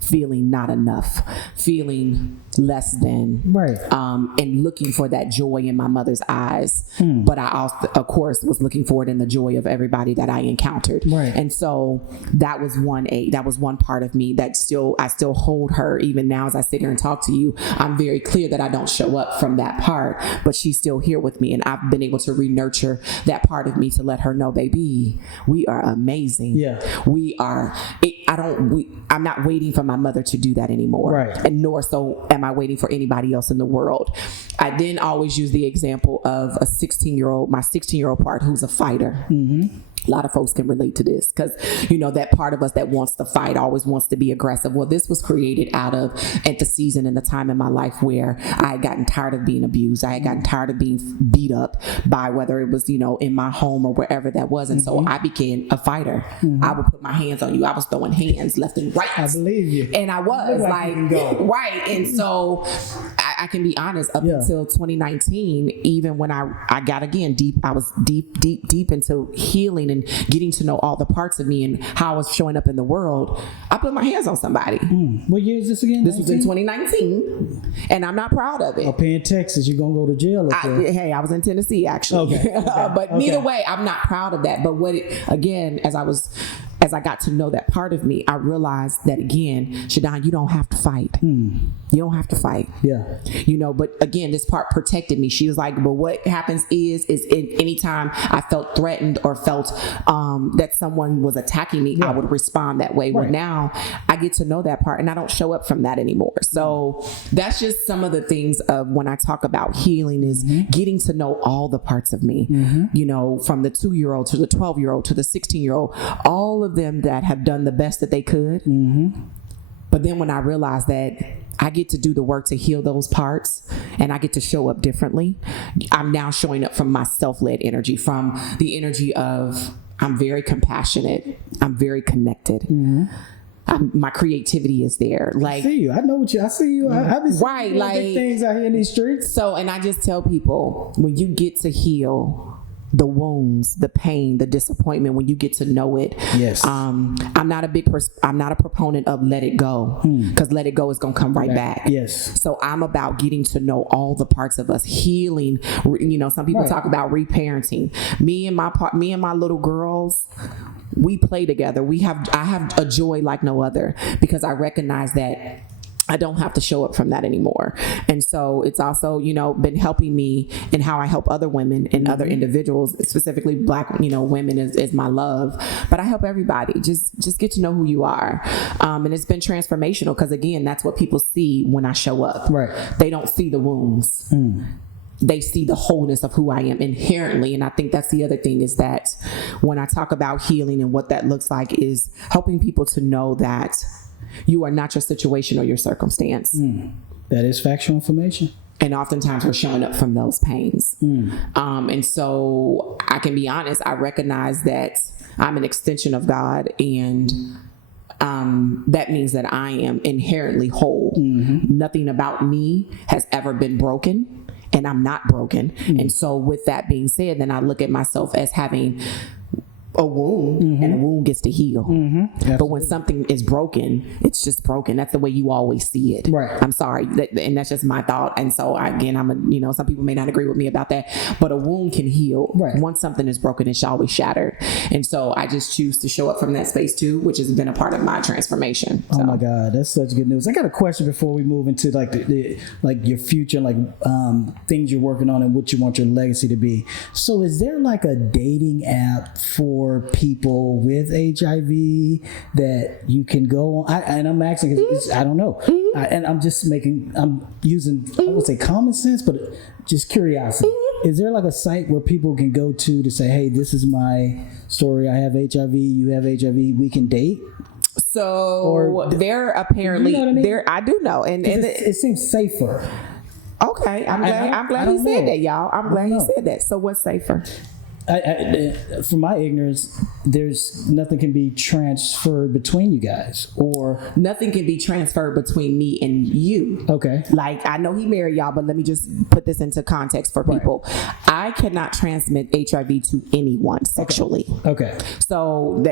Feeling not enough, feeling less than, and looking for that joy in my mother's eyes. But I also, of course, was looking for it in the joy of everybody that I encountered. And so that was one part of me that I still hold her even now as I sit here and talk to you. I'm very clear that I don't show up from that part, but she's still here with me, and I've been able to re-nurture that part of me to let her know, baby, we are amazing. We are. I'm not waiting for my mother to do that anymore, and nor so am I waiting for anybody else in the world. I then always use the example of my 16-year-old part, who's a fighter. A lot of folks can relate to this because, that part of us that wants to fight, always wants to be aggressive. Well, this was created out of at the season and the time in my life where I had gotten tired of being abused. I had gotten tired of being beat up by whether it was, in my home or wherever that was. And so I became a fighter. I would put my hands on you. I was throwing hands left and right. I believe you. And I was right. And so I can be honest, up until 2019, even when I got I was deep into healing and getting to know all the parts of me and how I was showing up in the world, I put my hands on somebody. What year is this again? This was in 2019, and I'm not proud of it. Up here in Texas, you're gonna go to jail. Hey, I was in Tennessee actually. But neither way, I'm not proud of that. But as I got to know that part of me, I realized that again, Shadown, you don't have to fight. You don't have to fight. But again, this part protected me. She was like, but what happens is anytime I felt threatened or felt that someone was attacking me, I would respond that way. Well, now I get to know that part and I don't show up from that anymore. So that's just some of the things of when I talk about healing is getting to know all the parts of me, from the 2-year-old to the 12-year-old to the 16-year-old, all of them that have done the best that they could. But then when I realized that I get to do the work to heal those parts and I get to show up differently, I'm now showing up from my self-led energy, from the energy of I'm very compassionate, I'm very connected. My creativity is there. Like, I see you. I know what I see you. I've been seeing like big things out here in these streets. So, and I just tell people, when you get to heal the wounds, the pain, the disappointment when you get to know it. Yes. I'm not a proponent of let it go, because let it go is gonna come right back. Yes. So I'm about getting to know all the parts of us, healing. Some people talk about reparenting. Me and my little girls, we play together. I have a joy like no other, because I recognize that I don't have to show up from that anymore. And so it's also, been helping me in how I help other women and other individuals, specifically Black, women is my love. But I help everybody. Just get to know who you are. And it's been transformational, because again, that's what people see when I show up. Right. They don't see the wounds. They see the wholeness of who I am inherently. And I think that's the other thing, is that when I talk about healing and what that looks like, is helping people to know that you are not your situation or your circumstance. That is factual information. And oftentimes we're showing up from those pains. And so I can be honest, I recognize that I'm an extension of God, and that means that I am inherently whole. Nothing about me has ever been broken, and I'm not broken. And so with that being said, then I look at myself as having a wound, and a wound gets to heal. But when something is broken, it's just broken. That's the way you always see it. Right. I'm sorry, and that's just my thought. And so again, some people may not agree with me about that, but a wound can heal. Right. Once something is broken, it shall be shattered. And so I just choose to show up from that space too, which has been a part of my transformation. So. Oh my God, that's such good news. I got a question before we move into like like your future, like things you're working on and what you want your legacy to be. So is there like a dating app for people with HIV that you can go on? And I'm asking because I don't know. And I'm using, I would say common sense, but just curiosity. Is there like a site where people can go to say, hey, this is my story. I have HIV. You have HIV. We can date? So they're apparently, you know what I mean? I do know. And it seems safer. Okay. I'm glad he said that, y'all. I'm glad he said that. So what's safer? From my ignorance, there's nothing can be transferred between you guys, or nothing can be transferred between me and you. Okay. Like, I know he married y'all, but let me just put this into context for people. I cannot transmit HIV to anyone sexually. Okay. So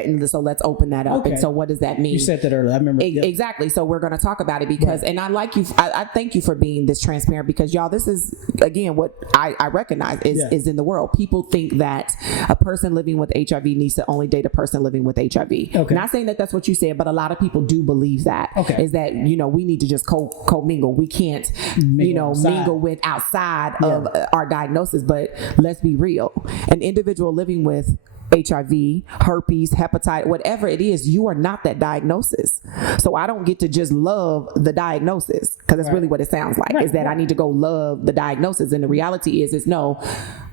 let's open that up. Okay. And so what does that mean? You said that earlier. I remember. Exactly. So we're going to talk about it because, and I like you. I thank you for being this transparent, because y'all, this is again what I recognize is in the world. People think that a person living with HIV needs to only date a person living with HIV. Okay. Not saying that that's what you said, but a lot of people do believe that. Okay. Is that, we need to just co-mingle. We can't, mingle with outside of our diagnosis. But let's be real. An individual living with HIV, herpes, hepatitis, whatever it is, you are not that diagnosis. So I don't get to just love the diagnosis, because that's really what it sounds like, is that I need to go love the diagnosis. And the reality is no,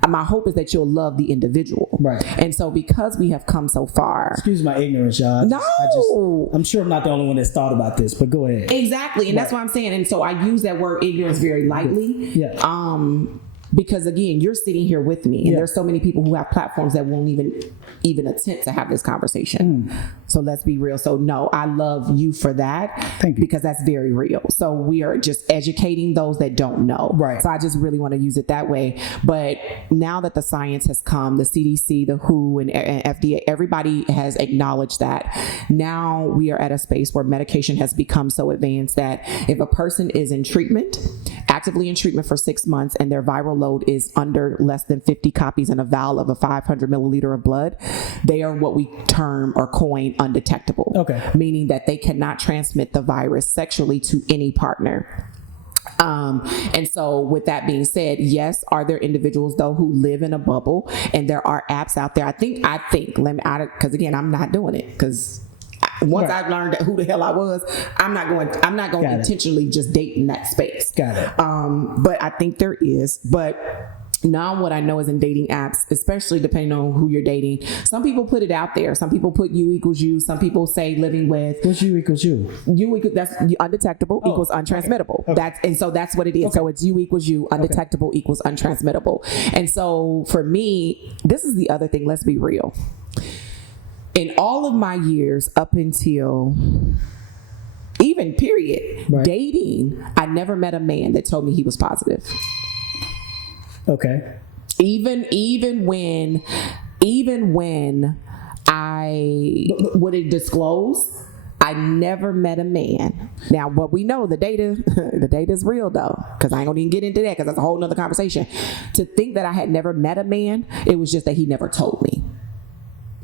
my hope is that you'll love the individual. Right. And so because we have come so far. Excuse my ignorance, y'all. I'm sure I'm not the only one that's thought about this, but go ahead. Exactly. And that's what I'm saying. And so I use that word ignorance very lightly. Yeah. Because again, you're sitting here with me, and there's so many people who have platforms that won't even attempt to have this conversation. So let's be real. So no, I love you for that. Thank you. Because that's very real. So we are just educating those that don't know. Right. So I just really want to use it that way. But now that the science has come, the CDC, the WHO, and FDA, everybody has acknowledged that. Now we are at a space where medication has become so advanced that if a person is in treatment, actively in treatment for 6 months, and their viral load is under less than 50 copies in a vial of a 500 milliliter of blood, they are what we term or coin undetectable. Okay. Meaning that they cannot transmit the virus sexually to any partner. And so with that being said, yes, are there individuals though who live in a bubble, and there are apps out there. I think, because again, I'm not doing it, because once I learned who the hell I was, I'm not going to intentionally just date in that space. Got it. But I think there is. But now what I know is in dating apps, especially depending on who you're dating, some people put it out there. Some people put you equals you. Some people say living with. What's you equals you? That's undetectable equals untransmittable. Okay. That's what it is. Okay. So it's you equals you, undetectable equals untransmittable. And so for me, this is the other thing. Let's be real. In all of my years up until even dating, I never met a man that told me he was positive. Okay. Even when I wouldn't disclose, I never met a man. Now, what we know, the data is real though, because I ain't gonna even get into that because that's a whole nother conversation. To think that I had never met a man, it was just that he never told me.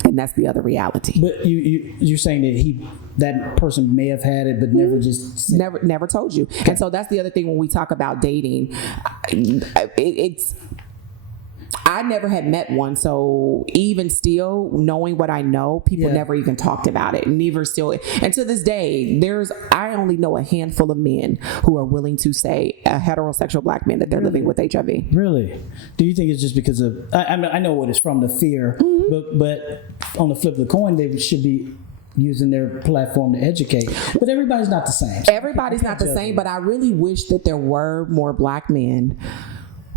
And that's the other reality. But you're saying that that person may have had it, but never just never told you. Okay. And so that's the other thing when we talk about dating. I never had met one, so even still knowing what I know, people never even talked about it. Neither still, and to this day, I only know a handful of men who are willing to say, a heterosexual black man, that they're living with HIV. Really? Do you think it's just because of? I know what it's from, the fear, but on the flip of the coin, they should be using their platform to educate. But everybody's not the same. Everybody's not the same, but I really wish that there were more black men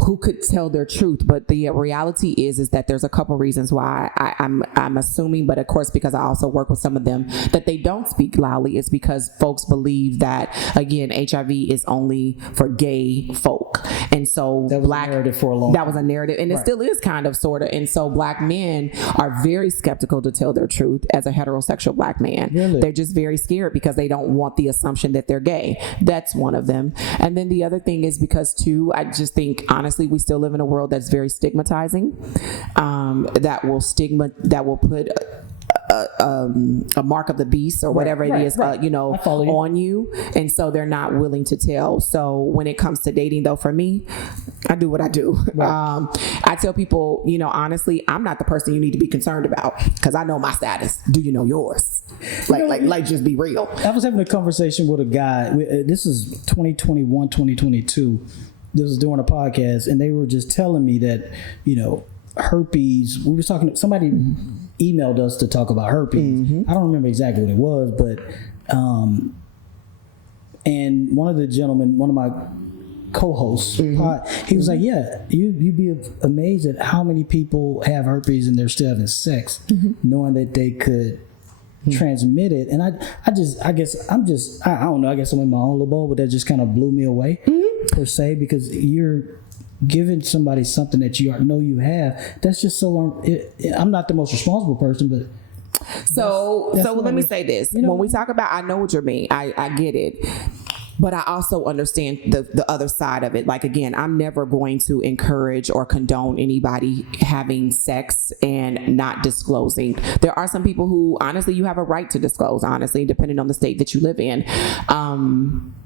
who could tell their truth. But the reality is that there's a couple reasons why I'm assuming, but of course, because I also work with some of them, that they don't speak loudly. It's because folks believe that, again, HIV is only for gay folk. And so that was a narrative for a long time. That was a narrative, and it still is kind of, sort of. And so black men are very skeptical to tell their truth as a heterosexual black man. Really? They're just very scared because they don't want the assumption that they're gay. That's one of them. And then the other thing is because, too, I just think, honestly, we still live in a world that's very stigmatizing, that will put a mark of the beast or whatever it is, on you. And so they're not willing to tell. So when it comes to dating, though, for me, I do what I do. Right. I tell people, honestly, I'm not the person you need to be concerned about because I know my status. Do you know yours? Like, just be real. I was having a conversation with a guy. This is 2021, 2022. This was doing a podcast, and they were just telling me that, herpes. We were talking. Somebody emailed us to talk about herpes. Mm-hmm. I don't remember exactly what it was, but and one of the gentlemen, one of my co-hosts, he was like, "Yeah, you'd be amazed at how many people have herpes and they're still having sex, knowing that they could." Transmit it. And I don't know, I guess I'm in my own little bowl, but that just kind of blew me away per se, because you're giving somebody something that you know you have. That's just so I'm not the most responsible person, but so let me say this. When we talk about, I know what you mean, I get it. But I also understand the other side of it. Like, again, I'm never going to encourage or condone anybody having sex and not disclosing. There are some people who, honestly, you have a right to disclose, honestly, depending on the state that you live in.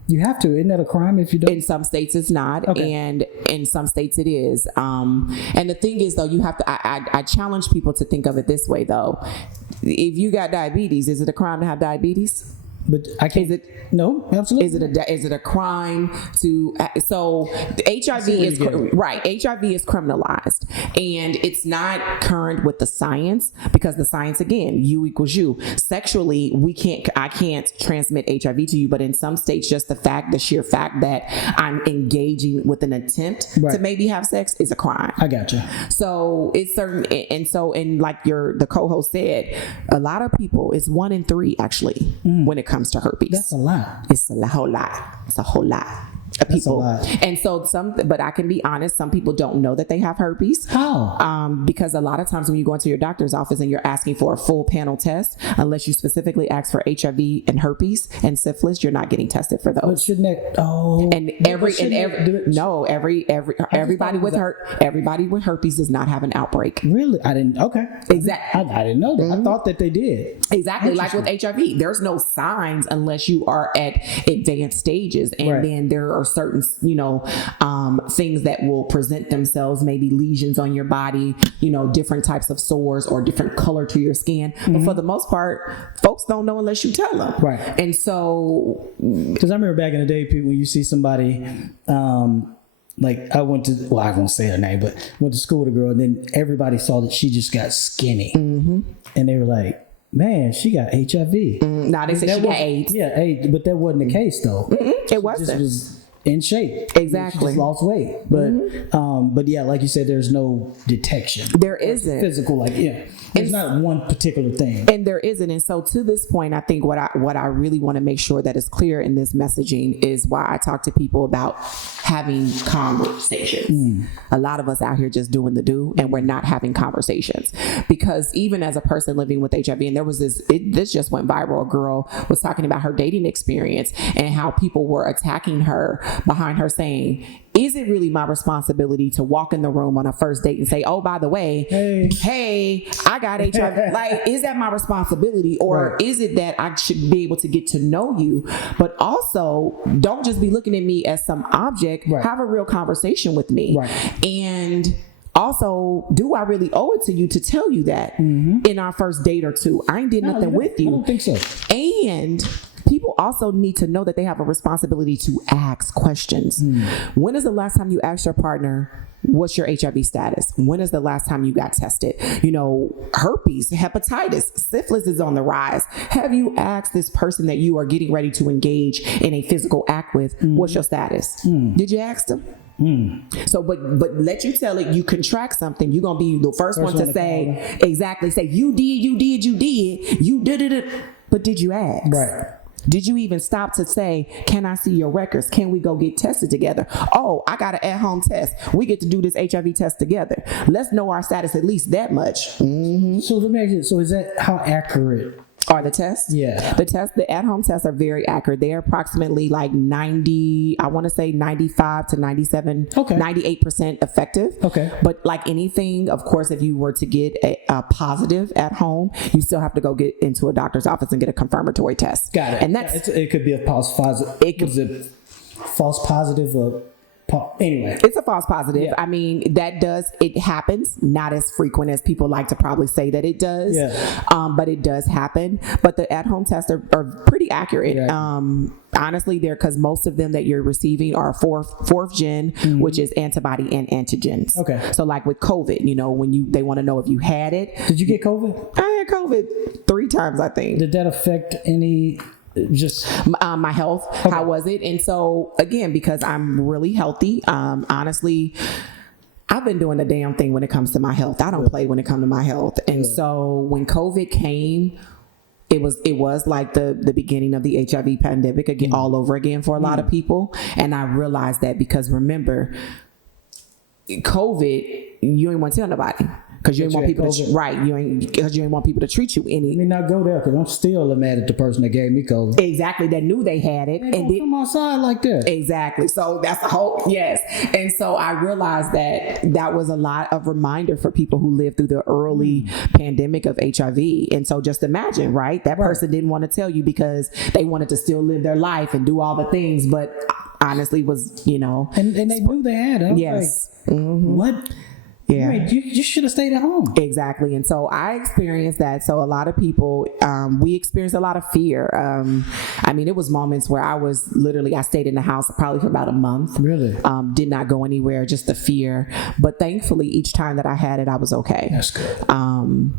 You have to. Isn't that a crime if you don't? In some states it's not, and in some states it is. And the thing is, though, you have to, I challenge people to think of it this way, though. If you got diabetes, is it a crime to have diabetes? But I can't. No, absolutely. Is it a crime to? So HIV is right. HIV is criminalized, and it's not current with the science, because the science, again, U equals U. Sexually, I can't transmit HIV to you, but in some states, just the sheer fact that I'm engaging with an attempt to maybe have sex is a crime. I gotcha. So it's certain, and like the co-host said, a lot of people, it's 1 in 3 actually when it comes to herpes. That's a lot. It's a whole lot. It's a whole lot of people. And so but I can be honest, some people don't know that they have herpes. How? Because a lot of times when you go into your doctor's office and you're asking for a full panel test, unless you specifically ask for HIV and herpes and syphilis, you're not getting tested for those. But shouldn't that? Everybody with herpes does not have an outbreak. Really? I didn't. Okay. Exactly. I didn't know that. I thought that they did. Exactly. Like with HIV, there's no signs unless you are at advanced stages, and then there are certain, things that will present themselves, maybe lesions on your body, different types of sores or different color to your skin. But for the most part, folks don't know unless you tell them. Right. And so, because I remember back in the day, people, when you see somebody, like I won't say her name, but went to school with a girl, and then everybody saw that she just got skinny, and they were like, "Man, she got HIV." Now they say she got AIDS. Yeah, AIDS, but that wasn't the case though. It wasn't. in shape. Exactly. She just lost weight. But yeah, like you said, there's no detection. There isn't. Physical, like, yeah. There's not one particular thing. And there isn't. And so to this point, I think what I really want to make sure that is clear in this messaging is why I talk to people about having conversations. A lot of us out here just doing the do, and we're not having conversations. Because even as a person living with HIV, and there was this just went viral, a girl was talking about her dating experience and how people were attacking her behind her saying, is it really my responsibility to walk in the room on a first date and say, oh, by the way, hey, I got HIV? Like, is that my responsibility? Or is it that I should be able to get to know you? But also, don't just be looking at me as some object. Have a real conversation with me. And also, do I really owe it to you to tell you that in our first date or two? I ain't did nothing with you. I don't think so. And people also need to know that they have a responsibility to ask questions. When is the last time you asked your partner, what's your HIV status? When is the last time you got tested? You know, herpes, hepatitis, syphilis is on the rise. Have you asked this person that you are getting ready to engage in a physical act with, what's your status? Did you ask them? So, but let you tell it, you contract something, you're going to be the first one to say, exactly, say, you did it. But did you ask? Right. Did you even stop to say, can I see your records? Can we go get tested together? Oh, I got an at-home test. We get to do this HIV test together. Let's know our status at least that much. So let me ask you, so is that how accurate are the tests? Yeah. The at-home tests are very accurate. They're approximately like 90, I want to say 95 to 97, 98% effective. Okay. But like anything, of course, if you were to get a positive at home, you still have to go get into a doctor's office and get a confirmatory test. Got it. And that's it could be a false positive. False positive or anyway, it's a false positive. Yeah. I mean, it happens, not as frequent as people like to probably say that it does. Yeah. But it does happen. But the at-home tests are pretty accurate. Yeah. Honestly, because most of them that you're receiving are fourth gen, which is antibody and antigens. Okay. So like with COVID, you know, when they want to know if you had it. Did you get COVID? I had COVID 3 times, I think. Did that affect any? Just my health? Okay. How was it? And so again, because I'm really healthy, honestly, I've been doing the damn thing when it comes to my health. I don't play when it comes to my health. And so when COVID came, it was like the beginning of the HIV pandemic again, all over again for a lot of people. And I realized that because remember, COVID, you ain't want to tell nobody. Because you ain't want people to because you ain't want people to treat you any. Let me not go there because I'm still mad at the person that gave me COVID. Exactly, that knew they had it and don't come outside like that. Exactly. So that's the whole And so I realized that was a lot of reminder for people who lived through the early pandemic of HIV. And so just imagine, right? That person didn't want to tell you because they wanted to still live their life and do all the things, but honestly was, you know, and they knew they had it. Yes. Like, what? Yeah, you should have stayed at home. Exactly. And so I experienced that. So a lot of people, we experienced a lot of fear. I mean, it was moments where I stayed in the house probably for about a month. Really? Did not go anywhere, just the fear. But thankfully, each time that I had it, I was okay. That's good.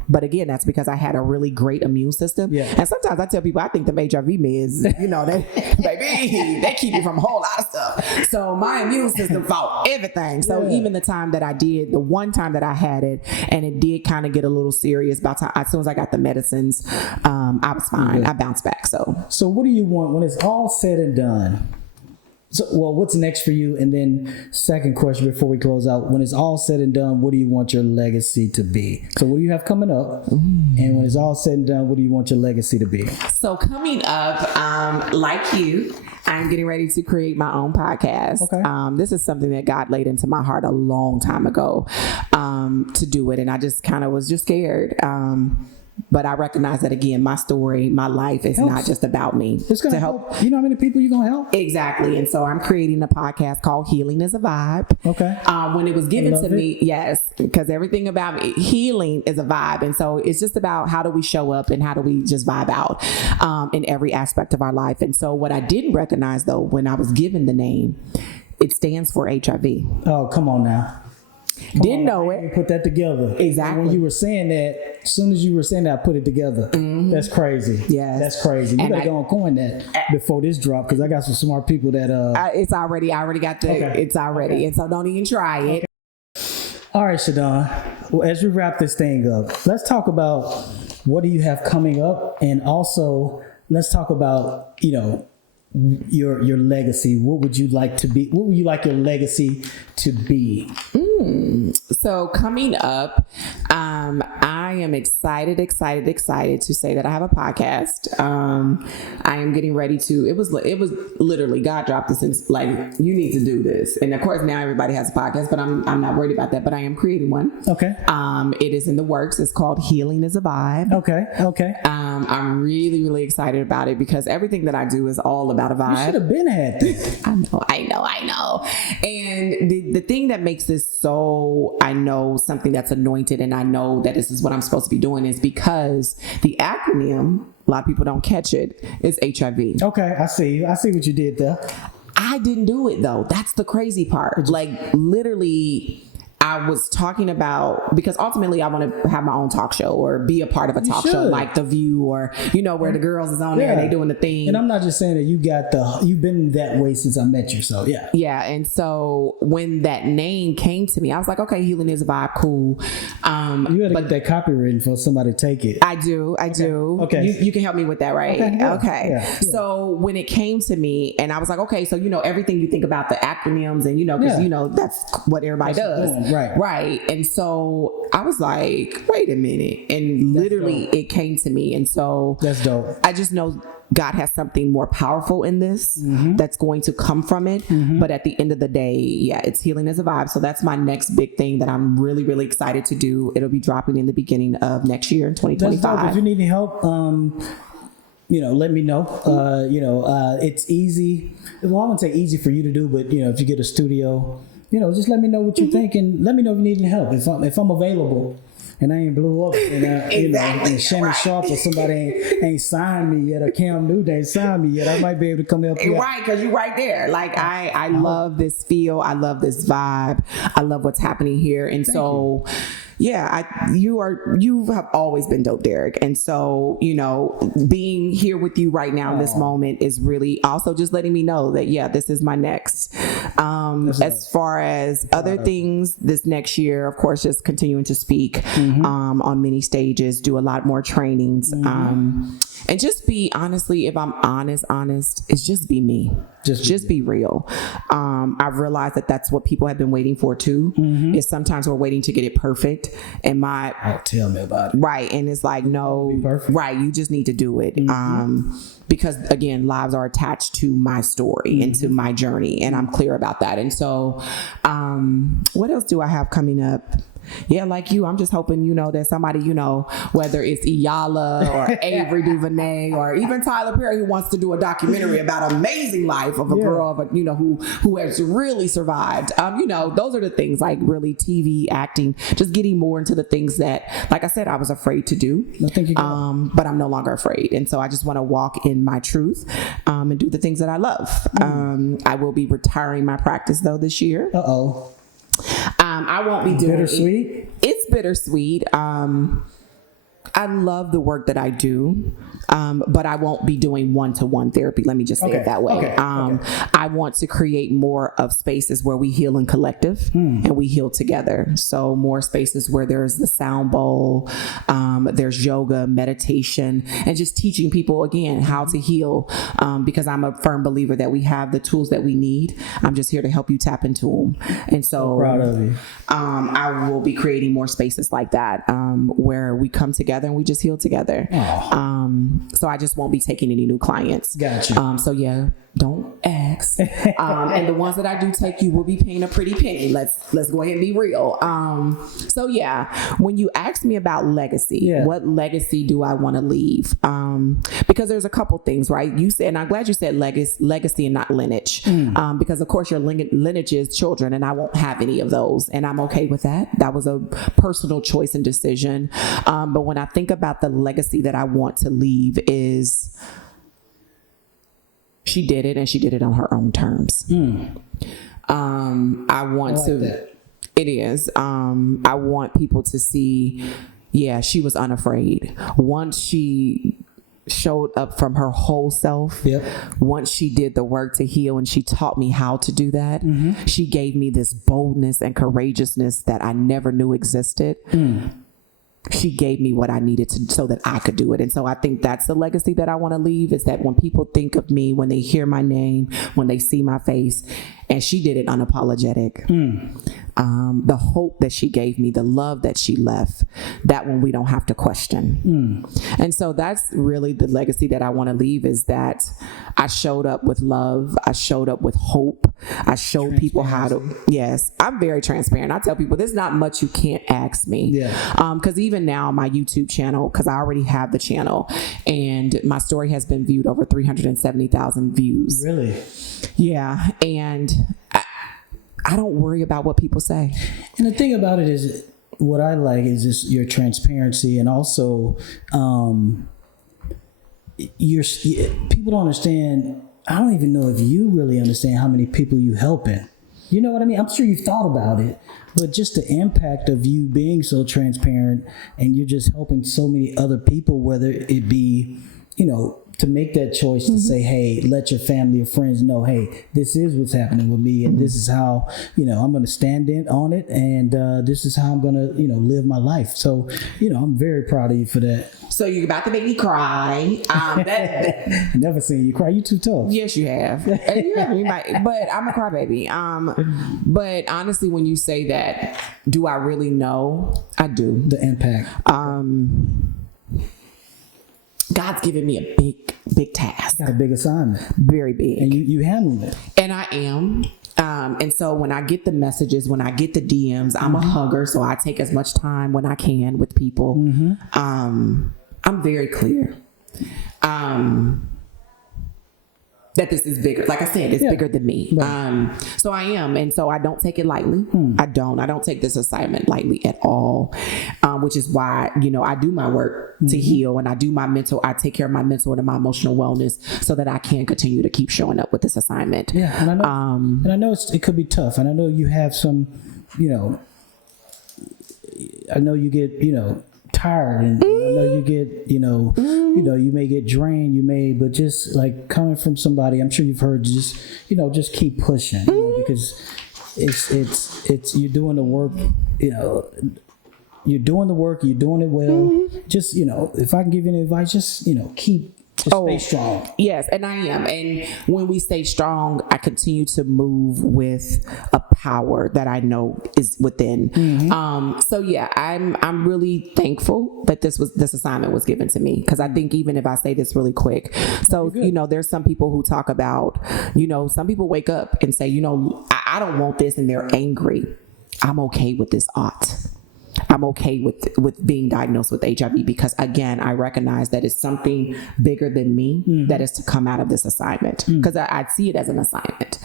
But again, that's because I had a really great immune system. Yeah. And sometimes I tell people, I think the HIV meds, you know, they keep you from a whole lot of stuff. So my immune system fought everything. So even the time that I did, the one time that I had it, and it did kind of get a little serious by time, as soon as I got the medicines, I was fine. I bounced back. So what do you want when it's all said and done? So, what's next for you? And then second question before we close out, when it's all said and done, what do you want your legacy to be? So what do you have coming up? And when it's all said and done, what do you want your legacy to be? So coming up, like you, I'm getting ready to create my own podcast. Okay. This is something that God laid into my heart a long time ago to do it. And I just kind of was just scared. But I recognize that, again, my story, my life is not just about me. It's going to help. You know how many people you're going to help? Exactly. And so I'm creating a podcast called Healing is a Vibe. Okay. When it was given to me, yes, because everything about me, healing is a vibe. And so it's just about how do we show up and how do we just vibe out in every aspect of our life. And so what I didn't recognize, though, when I was given the name, it stands for HIV. Oh, come on now. Didn't know it. Put that together. Exactly. When you were saying that, as soon as you were saying that, I put it together. That's crazy. Yes. That's crazy. You better go and coin that before this drop, because I got some smart people that it's already. I already got the. Okay. It's already, and so don't even try it. Okay. All right, Shadown. Well, as we wrap this thing up, let's talk about what do you have coming up, and also let's talk about your legacy. What would you like to be? What would you like your legacy to be? So coming up, I am excited to say that I have a podcast. I am getting ready to. It was literally God dropped this in, like, you need to do this, and of course now everybody has a podcast, but I'm not worried about that. But I am creating one. Okay. It is in the works. It's called Healing is a Vibe. Okay. I'm really excited about it because everything that I do is all about a vibe. You should have been had this. I know. And the thing that makes this so, I know something that's anointed and I know that this is what I'm supposed to be doing, is because the acronym, a lot of people don't catch it, is HIV. Okay, I see what you did there. I didn't do it though. That's the crazy part. Like, literally, I was talking about, because ultimately I want to have my own talk show or be a part of a talk show like The View, or where the girls is on there and they doing the thing. And I'm not just saying that you've been that way since I met you, so yeah. Yeah, and so when that name came to me, I was like, okay, Healing is a Vibe, cool. You gotta get that copywritten for somebody to take it. I do. Okay. You can help me with that, right? Okay. Yeah. So when it came to me, and I was like, okay, so everything you think about the acronyms, and because that's what everybody does. Right. And so I was like, wait a minute. And literally it came to me. And so that's dope. I just know God has something more powerful in this that's going to come from it. But at the end of the day, it's Healing as a Vibe. So that's my next big thing that I'm really excited to do. It'll be dropping in the beginning of next year in 2025. That's dope. If you need any help, let me know. It's easy. Well, I wouldn't say easy for you to do, but if you get a studio, just let me know what you think, and let me know if you need any help. If I'm available, and I ain't blew up, and and Shannon Sharp or somebody ain't signed me yet, or Cam Newton ain't signed me yet, I might be able to come help you. Right, because you're right there. Like I love this feel. I love this vibe. I love what's happening here, and so. Yeah, you have always been dope, Derek. And so, being here with you right now in this moment is really also just letting me know that, this is my next. As far as other things this next year, of course, just continuing to speak on many stages, do a lot more trainings. And just be, honestly, if I'm honest, it's just be me. Just be real. I've realized that that's what people have been waiting for too. Is sometimes we're waiting to get it perfect. And tell me about it. Right. And it's like, no, right. You just need to do it. Because again, lives are attached to my story and to my journey. And I'm clear about that. And so, what else do I have coming up? Yeah, like you, I'm just hoping, that somebody, whether it's Iyala or Avery DuVernay or even Tyler Perry, who wants to do a documentary about amazing life of a girl, who has really survived. Those are the things, like really TV, acting, just getting more into the things that, like I said, I was afraid to do. But I'm no longer afraid. And so I just want to walk in my truth and do the things that I love. I will be retiring my practice though this year. I won't be doing bittersweet. It's bittersweet. I love the work that I do, but I won't be doing one-to-one therapy. Let me just say it that way. I want to create more of spaces where we heal in collective and we heal together. So more spaces where there's the sound bowl, there's yoga, meditation, and just teaching people again how to heal. Because I'm a firm believer that we have the tools that we need. I'm just here to help you tap into them. And so proud of you. I will be creating more spaces like that, where we come together and we just heal together. So I just won't be taking any new clients. Gotcha. So don't ask. And the ones that I do take, you will be paying a pretty penny. Let's go ahead and be real. So when you ask me about legacy, what legacy do I want to leave? Because there's a couple things, right? You said, and I'm glad you said legacy and not lineage. Because of course your lineage is children, and I won't have any of those, and I'm okay with that. That was a personal choice and decision. But when I think about the legacy that I want to leave is, she did it, and she did it on her own terms. I want to. It is. I want people to see, yeah, she was unafraid. Once she showed up from her whole self, Yep. once she did the work to heal and she taught me how to do that, she gave me this boldness and courageousness that I never knew existed. She gave me what I needed to so that I could do it. And so I think that's the legacy that I want to leave, is that when people think of me, when they hear my name, when they see my face, and she did it unapologetic. The hope that she gave me, the love that she left, that one we don't have to question. And so that's really the legacy that I want to leave, is that I showed up with love. I showed up with hope. I showed people how to, yes, I'm very transparent. I tell people there's not much you can't ask me. Because even now my YouTube channel, because I already have the channel, and my story has been viewed over 370,000 views. Really? Yeah. And I don't worry about what people say. And the thing about it is, what I like is just your transparency, and also people don't understand. I don't even know if you really understand how many people you helping. You know what I mean? I'm sure you've thought about it, but just the impact of you being so transparent, and you're just helping so many other people, whether it be, to make that choice to say, hey, let your family or friends know, hey, this is what's happening with me, and this is how, I'm going to stand in on it, and this is how I'm going to, live my life. So, I'm very proud of you for that. So you're about to make me cry. Never seen you cry. You too tough. Yes, you have. But I'm a crybaby. But honestly, when you say that, do I really know? I do. The impact. God's given me a big task. Got a big assignment. Very big. And you handled it. And I am. And so when I get the messages, when I get the DMs, I'm a hugger, so I take as much time when I can with people. I'm very clear that this is bigger. Like I said, it's bigger than me. Right. So I am. And so I don't take it lightly. I don't take this assignment lightly at all, which is why, I do my work to heal, and I take care of my mental and my emotional wellness so that I can continue to keep showing up with this assignment. Yeah. And I know, it could be tough. And I know you have some, I know you get, tired, and I know you get, you may get drained, but just like coming from somebody, I'm sure you've heard, just keep pushing, because it's you're doing the work, you're doing it well. Just, if I can give you any advice, just stay strong. Yes, and I am. And when we stay strong, I continue to move with a power that I know is within. So yeah, I'm really thankful that this assignment was given to me, because I think, even if I say this really quick, so there's some people who talk about, some people wake up and say, I don't want this, and they're angry. I'm okay with this ought. I'm okay with being diagnosed with HIV, because again, I recognize that it's something bigger than me that is to come out of this assignment, because I see it as an assignment.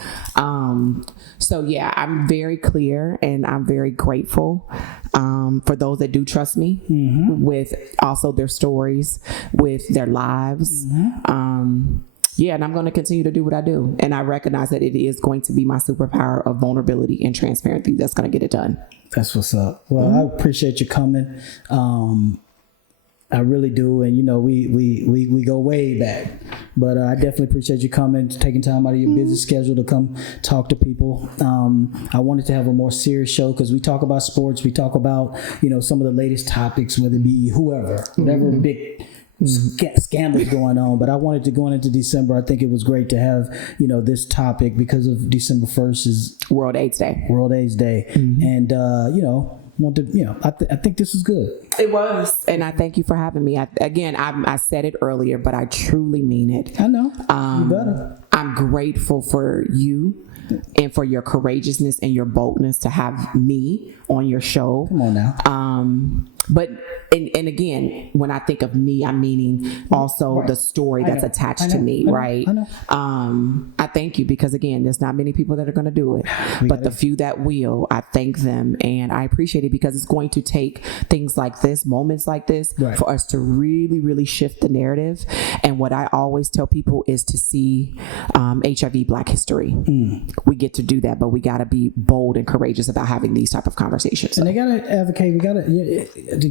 So yeah, I'm very clear, and I'm very grateful for those that do trust me with also their stories, with their lives. Yeah, and I'm going to continue to do what I do. And I recognize that it is going to be my superpower of vulnerability and transparency that's going to get it done. That's what's up. Well, I appreciate you coming. I really do. And, we go way back. But I definitely appreciate you coming, taking time out of your busy schedule to come talk to people. I wanted to have a more serious show, because we talk about sports. We talk about, some of the latest topics, whether it be whatever big scandals going on. But I wanted to, going into December, I think it was great to have this topic, because of December 1st is World AIDS Day. And I think this is good. It was, and I thank you for having me. I said it earlier, but I truly mean it. I know. You better. I'm grateful for you and for your courageousness and your boldness to have me on your show. Come on now. But and again, when I think of me, I'm meaning also the story that's attached to me, right? I know. I thank you because again, there's not many people that are going to do it, but the few that will, I thank them and I appreciate it because it's going to take things like this, moments like this, for us to really, really shift the narrative. And what I always tell people is to see HIV Black history. We get to do that, but we got to be bold and courageous about having these type of conversations. And they got to advocate. We got to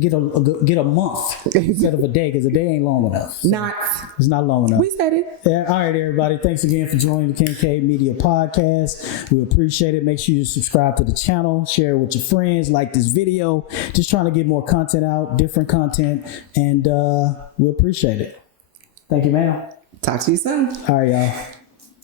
get a month instead of a day because a day ain't long enough. So it's not long enough. We said it. Yeah. All right, everybody. Thanks again for joining the Kincaid Media Podcast. We appreciate it. Make sure you subscribe to the channel, share it with your friends, like this video. Just trying to get more content out, different content, and we appreciate it. Thank you, ma'am. Talk to you soon. All right, y'all.